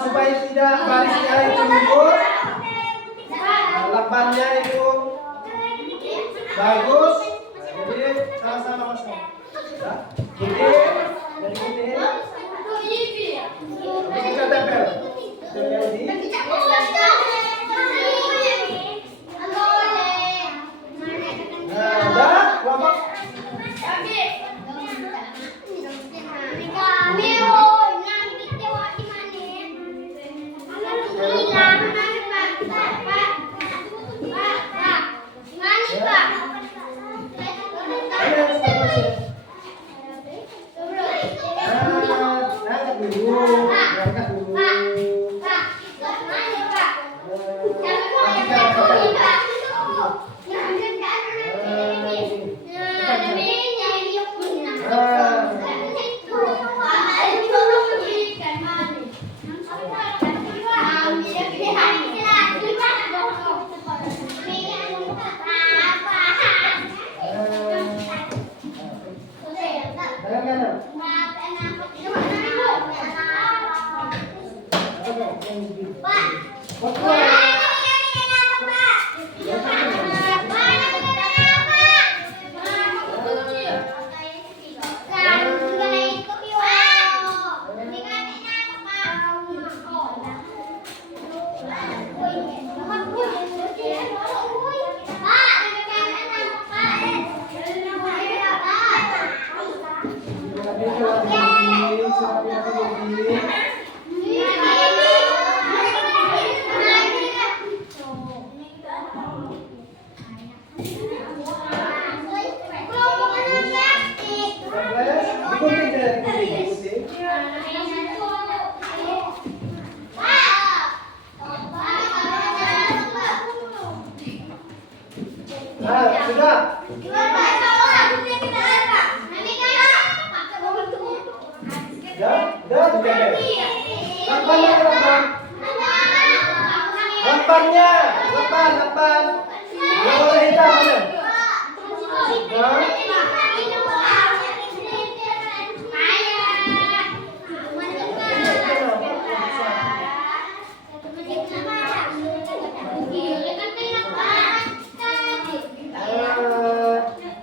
Supaya tidak barisnya itu mundur. Lakbannya itu bagus. Jadi sama-sama masang. Gini, dari gini. Kita tempel. Tempel di. Nah, udah, kelompok. Sudah. Udah, lakbannya, lakban. Yang warna hitam mana? Nah.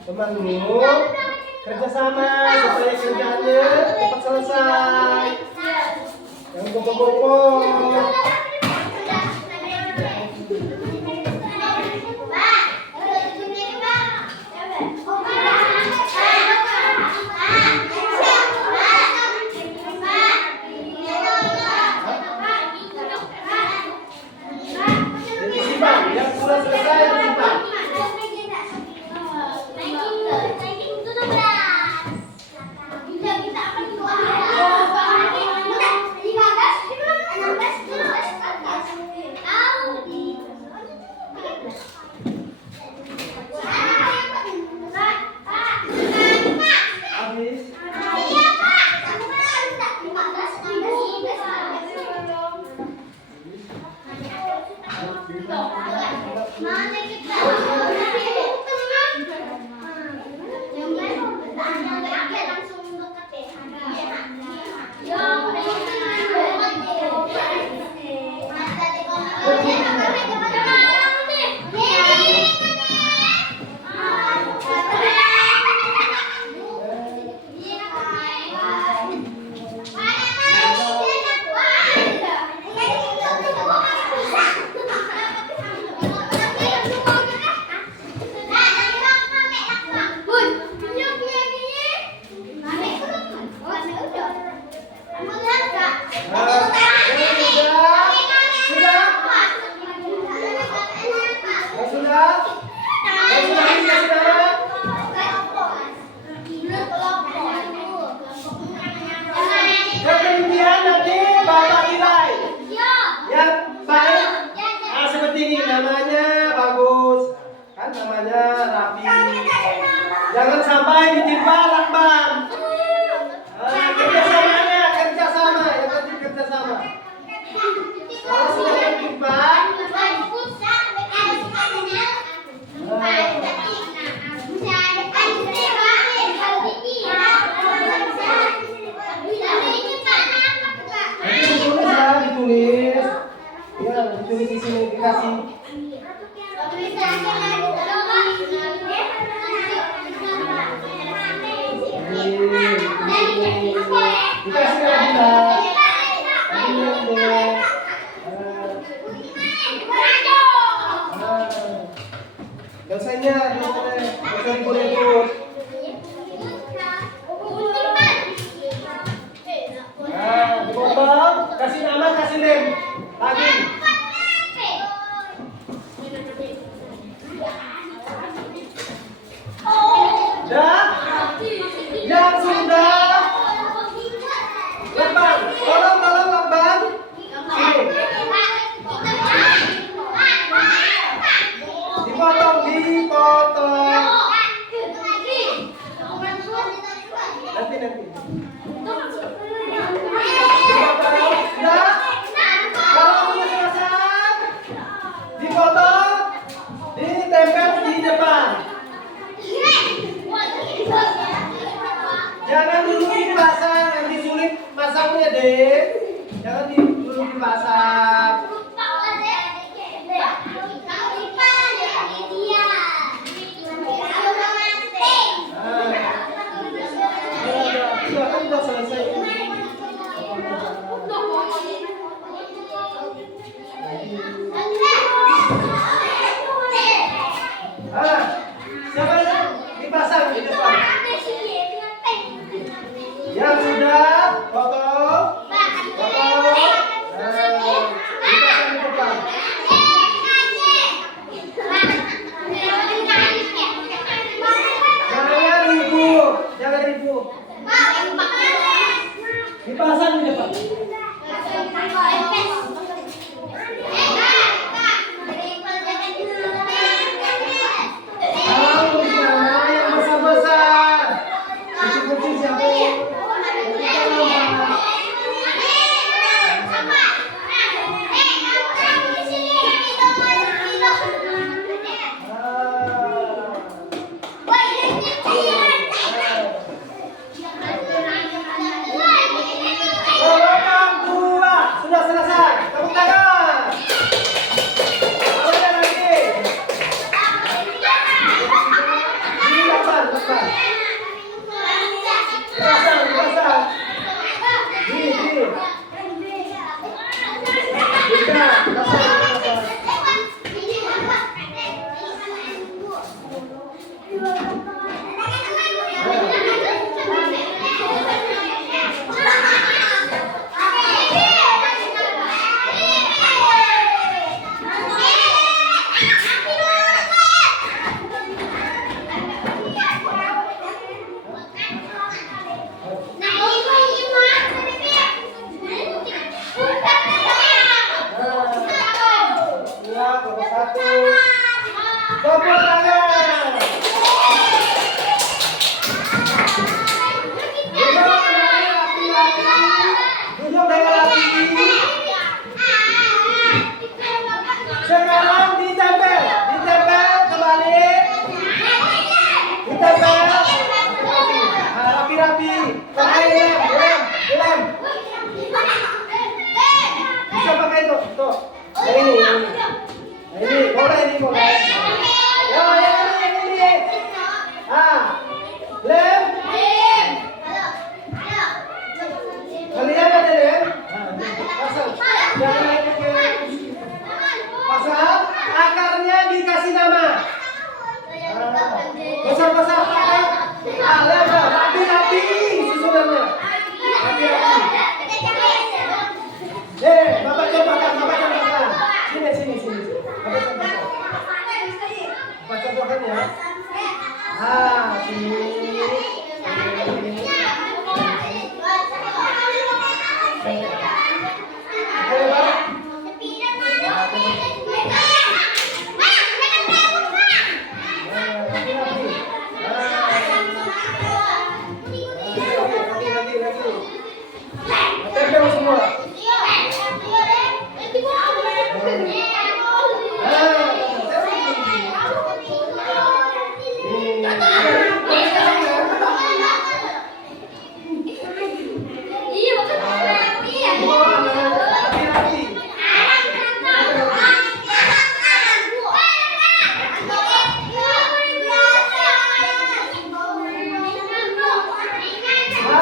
Temanmu kerjasama supaya kerjaannya cepat selesai. Jangan gopo-gopo. Disimpan, yang sudah selesai disimpan. Habis. Kemudian nanti bapak nilai yang baik. Seperti ini namanya bagus, kan namanya rapi. Jangan sampai ditimpa lakban. Kerjasamanya, yang penting kerjasama. Kalau sudah tertimpa, ditulis. Ya, ditulis di sini dikasih. Dikasih dosanya ikut. Dipotong, kasih nama, kasih lem lagi. Dah, yang sudah lakban, tolong lakban. Dipotong. Nanti. Dipotong, ditempel di depan. Jangan dulu dipasang, yang disulit pasangnya deh. Jangan dulu dipasang. Sudah selesai. Siapa yang dipasang di depan? Yang sudah foto. boleh. Yo, yang ini. Lem. Kalian ada lem? Pasang. Jangan naik ke pasang. Akarnya dikasih nama. Besar-besar. Lem, rapi-rapi susunannya. Rapi-rapi. Bapak contohkan. Sini. Bapak contohkan ya. Sini. Ayo, Pak. Tempel semua.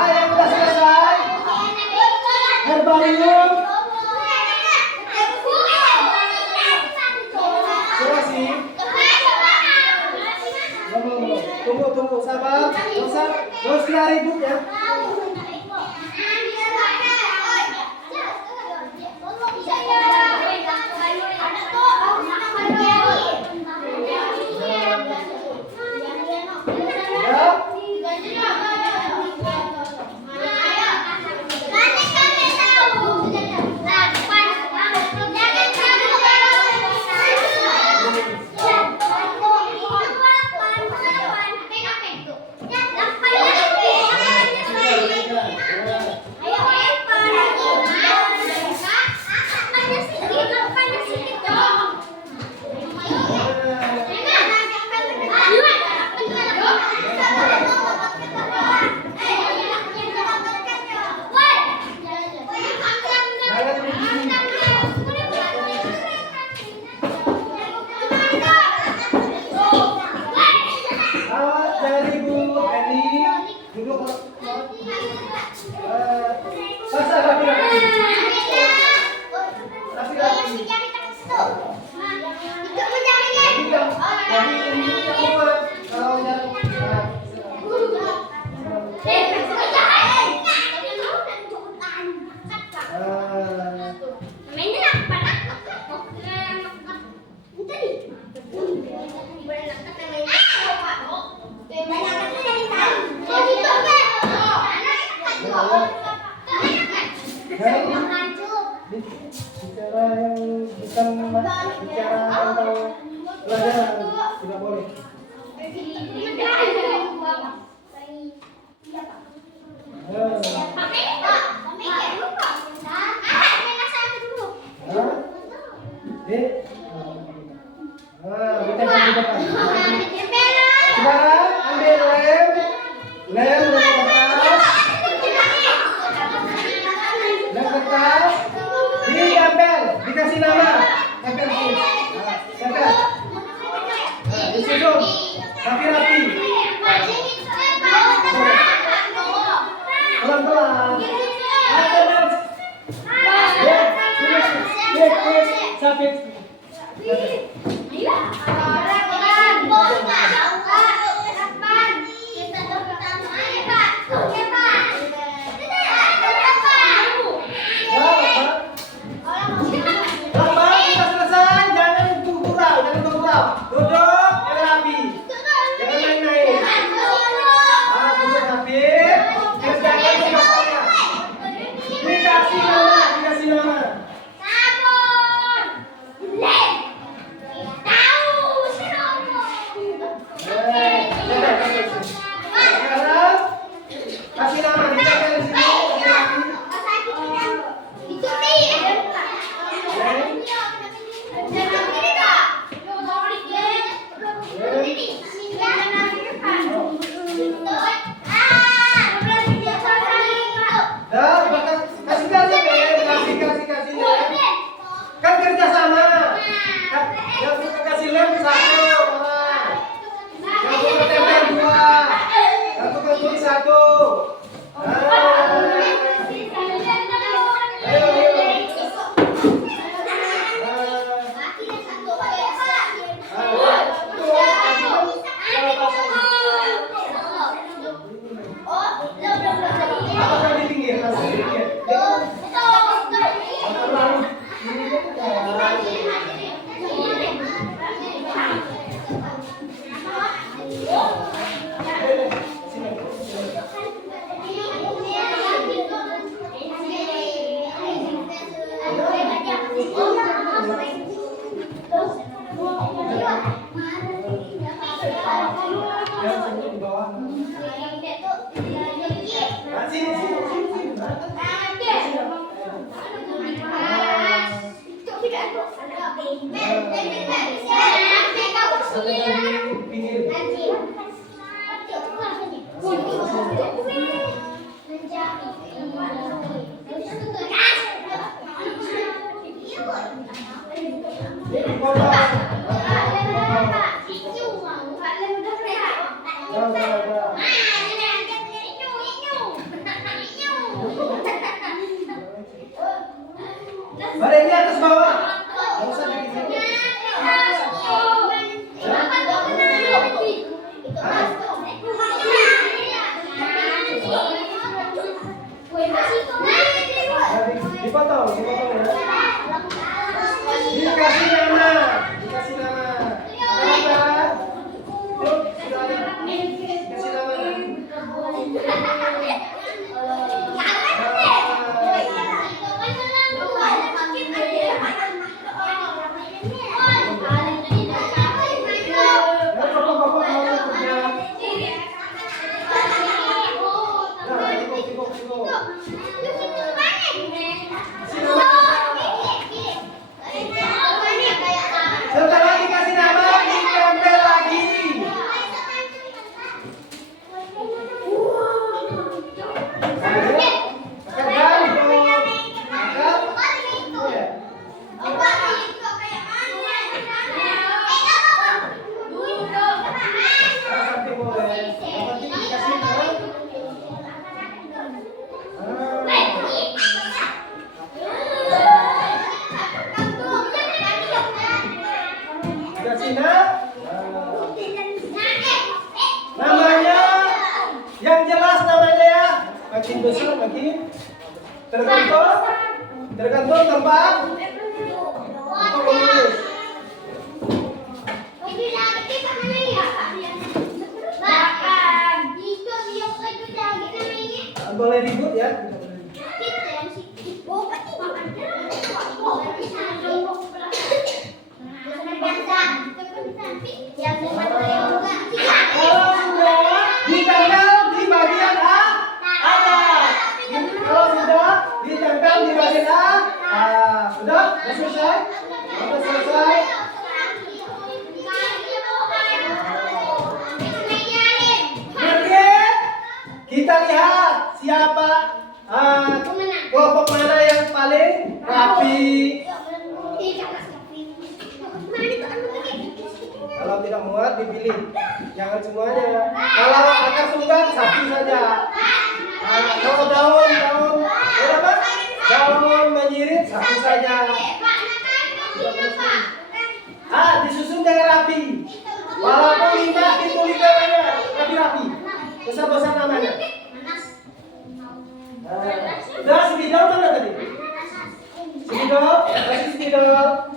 Yang udah selesai. Herbarium. Selesai. Tunggu, sabar. Gak usah ribut ya. Bicara yang bukan bicara tentang pelajaran tidak boleh. Sekarang ambil lem kertas, ditempel, dikasih nama, tempel sini, tempel, disusun, rapi-rapi, pelan-pelan, sapit, duduk yang rapi, jangan main-main. Duduk rapi, kerjakan tugasnya. Dikasih nama. Pinggir. Badan di atas bawah. Nggak usah begini. Dipotong ya. Dikasih nama. Apa? Yuk, sudah ada. Dikasih nama. Setelah dikasih nama, ditempel lagi. Namanya yang jelas namanya ya, makin besar makin tergantung tempat untuk menulis. Boleh ribut ya. Ditempel di bagian atas. Kalau sudah ditempel di bagian atas, sudah selesai. Sudah selesai. Oke, kita lihat siapa kelompok mana yang paling rapi. Kalau tidak muat dipilih, jangan semuanya. Kalau akar sunggang satu saja. Kalau daun berapa? Daun menyirit satu saja. Disusun jangan rapi. Walaupun 5 itu 5 banyak, rapi-rapi. Besar-besar namanya. Udah spidol mana tadi? Spidol, kasih spidol.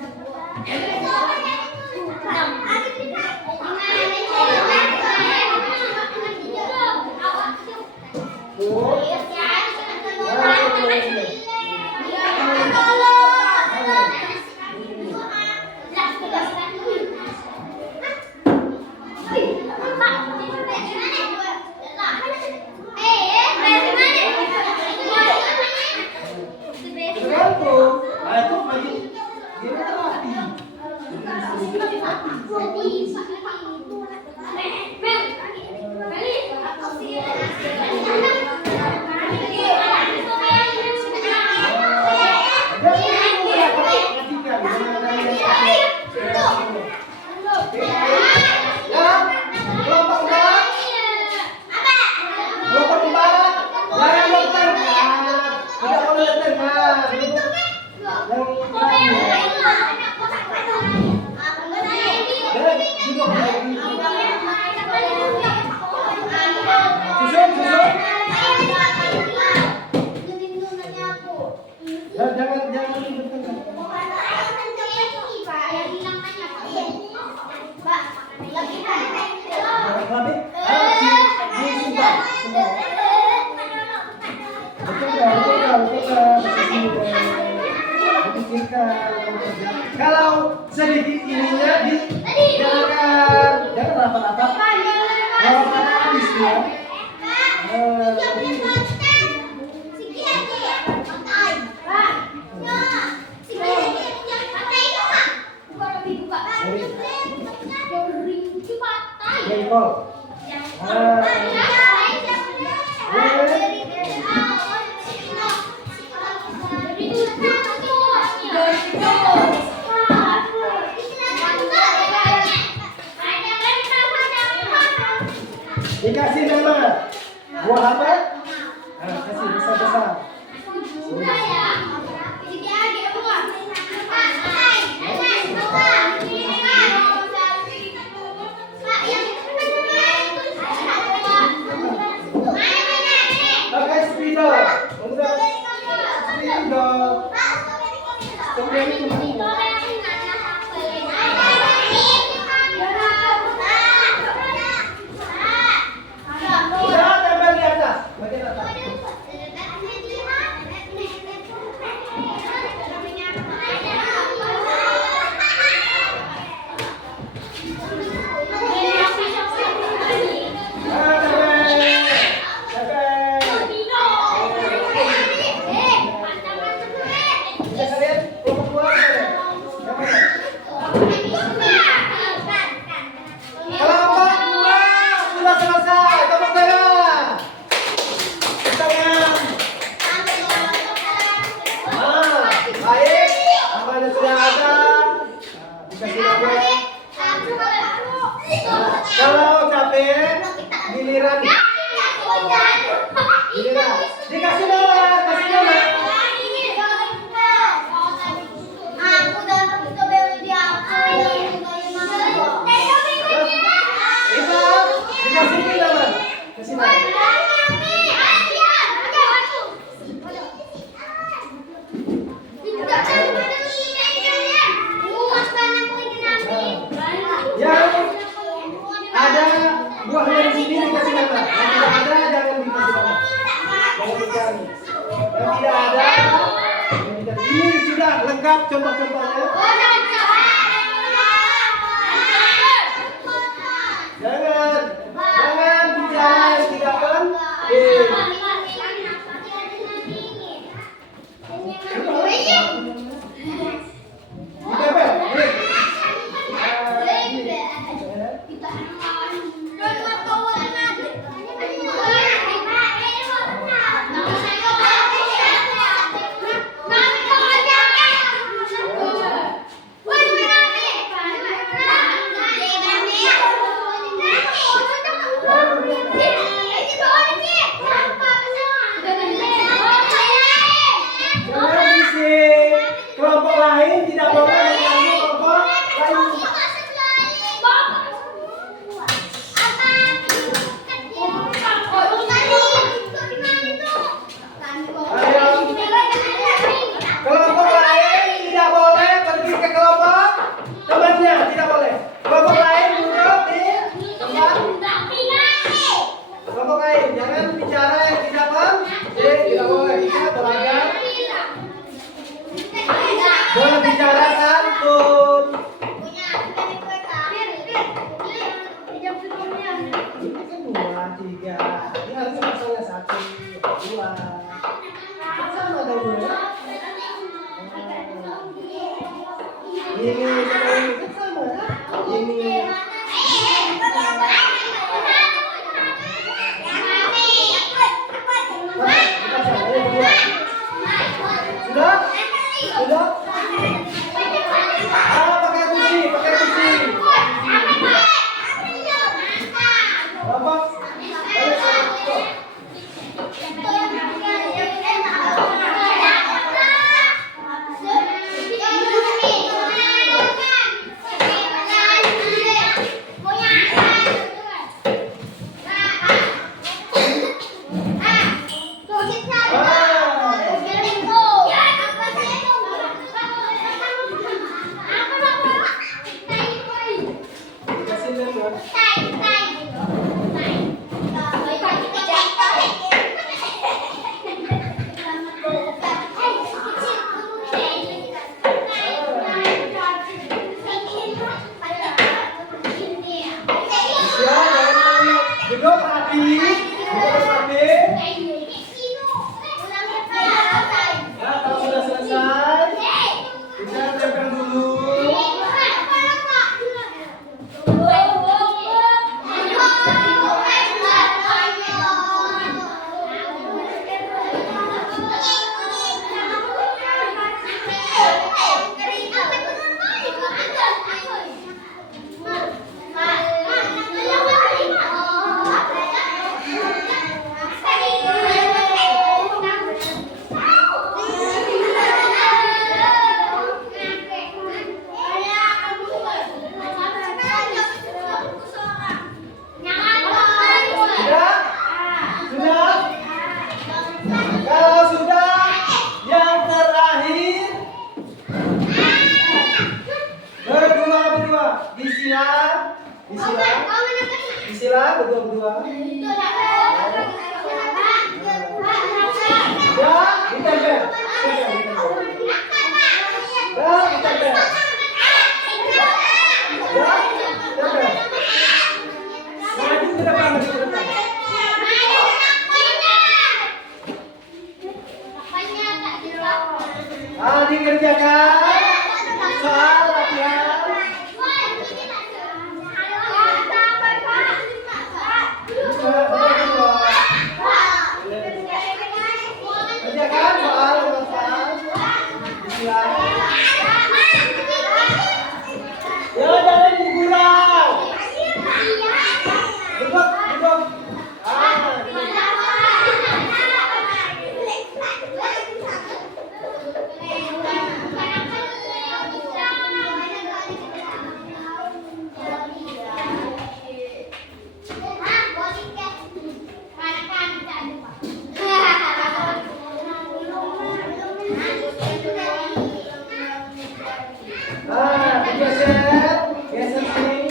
Kalau sedikit ininya jangan rapat-rapat. Kalau habis ya. roll. Dikasih nama buah apa? Kasih besar-besar. Pakai spidol. Untuk spidol. Seperti itu. Udah tempel di atas, bagian atas. Kalau capek, giliran dikasih nama, kasih nama. Itu dikasih nama, kasih nama. Yang ada buahnya di sini dikasih nama. Yang tidak ada jangan dikasih nama. Jangan dicari. Yang tidak ada, ini sudah lengkap contoh-contohnya. Jangan bicara yang tidak penting. Kelompok lain tidak boleh mengganggu kelompok lain. Kelompok lain tidak boleh pergi ke kelompok temannya, tidak boleh. Kelompok lain duduk di tempat. Kelompok lain jangan bicara yang tidak penting, tidak boleh. Ingat belajar. Berbicara santun. Dua, tiga. Ini harusnya masalahnya satu, dua. Sama dong ya. Ini sama. Ini. Sudah? Sudah? Pakai kursi, pakai kursi. Bapak. berdua. Ya, ditempel. Ya, ditempel. Ya, ditempel. Maju ke depan, maju ke depan. Dikerjakan soal latihan. Kerjakan soal urusan. Ya, jangan digurau. Duduk, duduk. Geser, geser sini.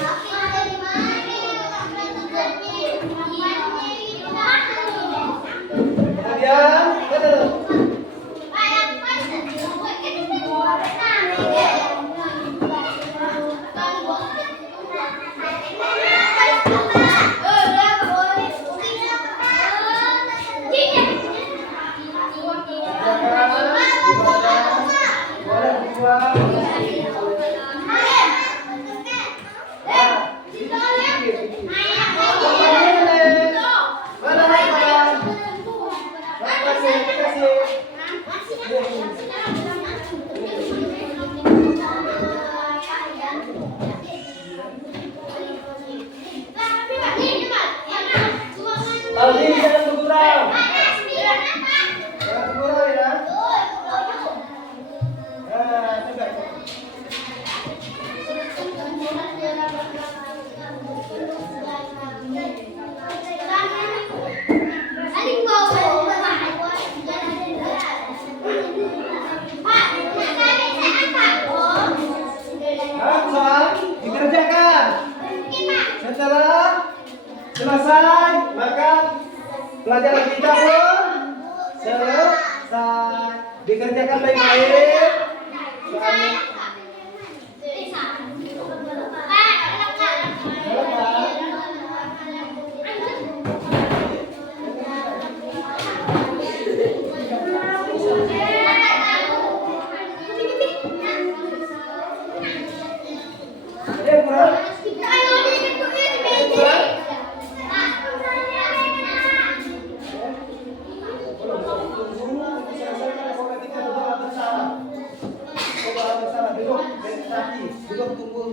Kemudian, Aldi, jangan bergurau. Jangan bergurau ya. Coba. Soal dikerjakan. Setelah selesai, maka pelajaran kita pun selesai. Dikerjakan baik-baik. Soalnya duduk tunggu.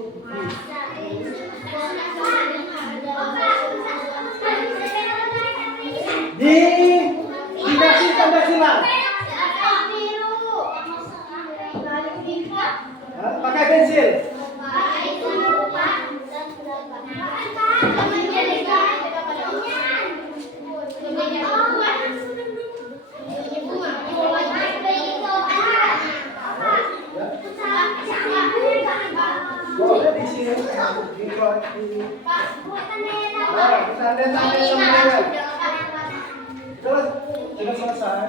Dikasih tanda silang. Pakai pensil. Boleh di sini. Tanda-tanda semua. Terus sudah selesai.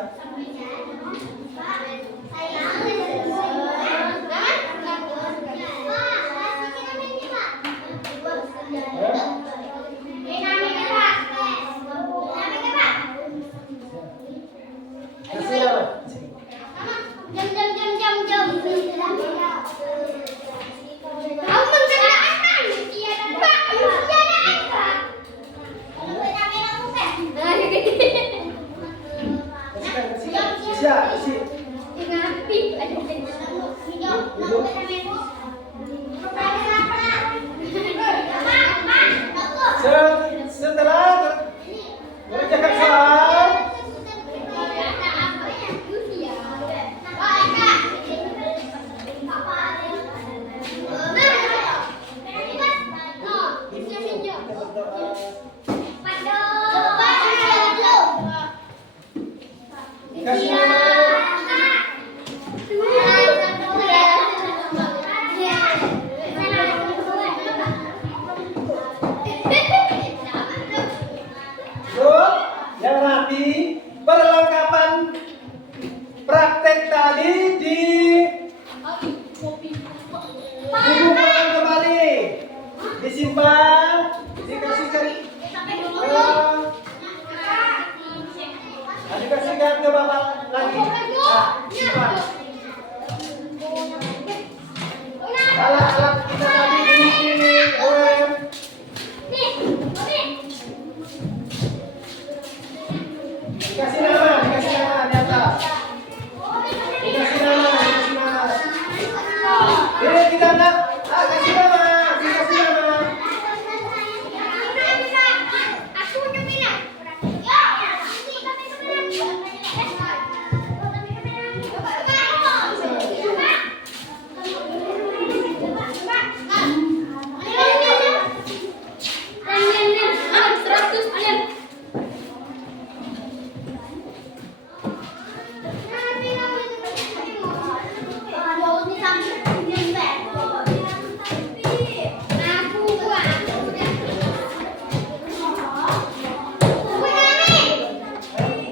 Alat-alat kita tadi ini rem. Dikasih nama di atas. Dikasih nama. Ini kita nak kasih nama. Dikasih nama.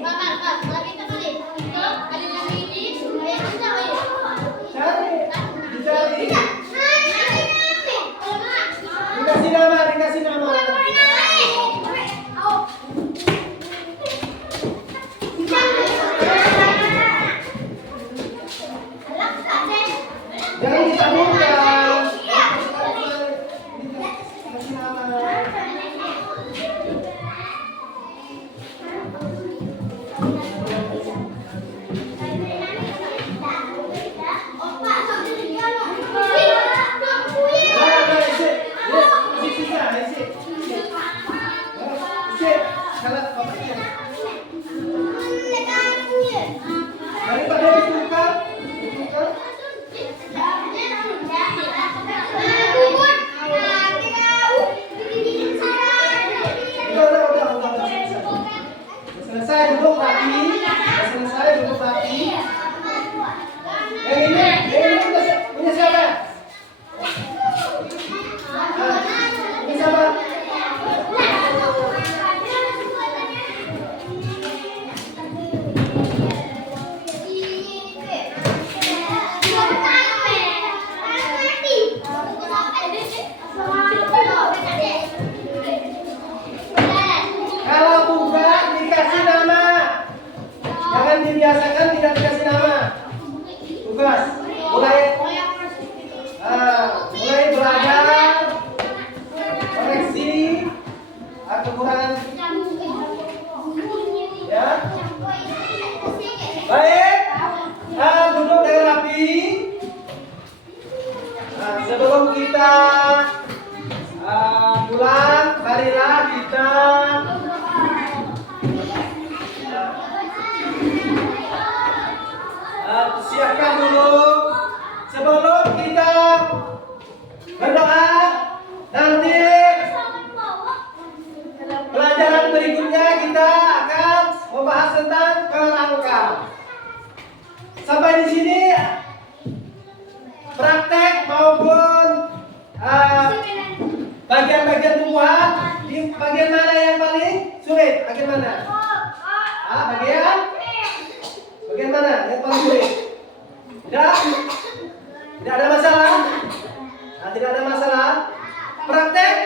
Jangan disambungkan. Dikasih nama. Daripada ditukar. Udah. Selesai duduk rapi. Yang ini punya siapa? Punya siapa? Kalau bukan dikasih nama. Jangan dibiasakan tidak dikasih nama. Tugas mulai belajar koreksi kekurangan ya. Baik, duduk dengan rapi. Sebelum kita pulang, marilah kita siapkan dulu sebelum kita berdoa. Nanti pelajaran berikutnya kita akan membahas tentang kerangka. Sampai di sini praktek maupun bagian-bagian tumbuhan. Di bagian mana yang paling sulit? Bagian mana? Bagian mana yang paling sulit? Tidak ada masalah. Tidak ada masalah. Praktek.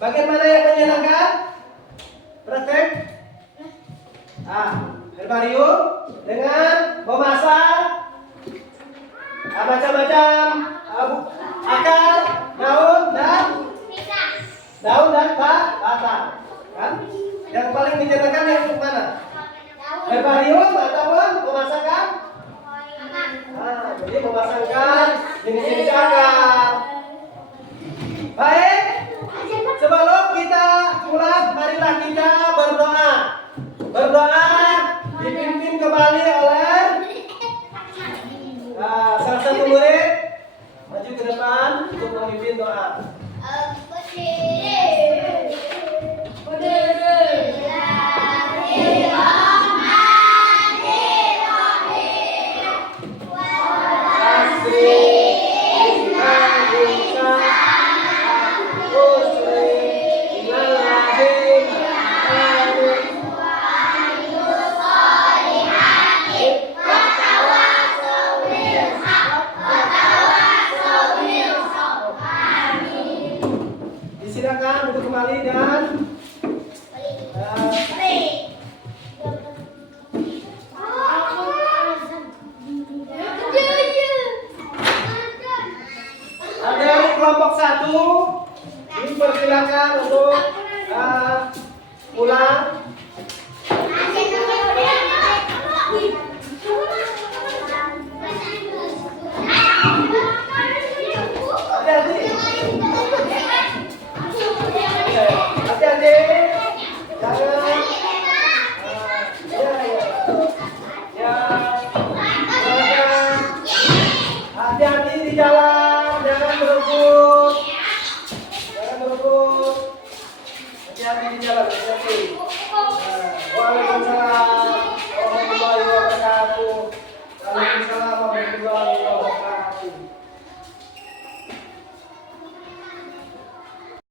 Bagian mana yang menyenangkan? Praktek. Herbarium dengan memasang macam-macam akar, daun dan batang. Kan? Yang paling menyenangkan yang mana? Herbarium ataupun memasangkan? Jadi memasangkan jenis-jenis akar. Baik, sebelum kita pulang, marilah kita berdoa. Berdoa dipimpin kembali oleh salah satu murid. Maju ke depan untuk memimpin doa. Silakan duduk kembali dan kelompok 1 dipersilakan untuk pulang. Hati-hati. Hati-hati. Jangan. Ya. Hati-hati di jalan, jangan berebut. Jangan berebut. Hati-hati di jalan, hati-hati. Waalaikumsalam.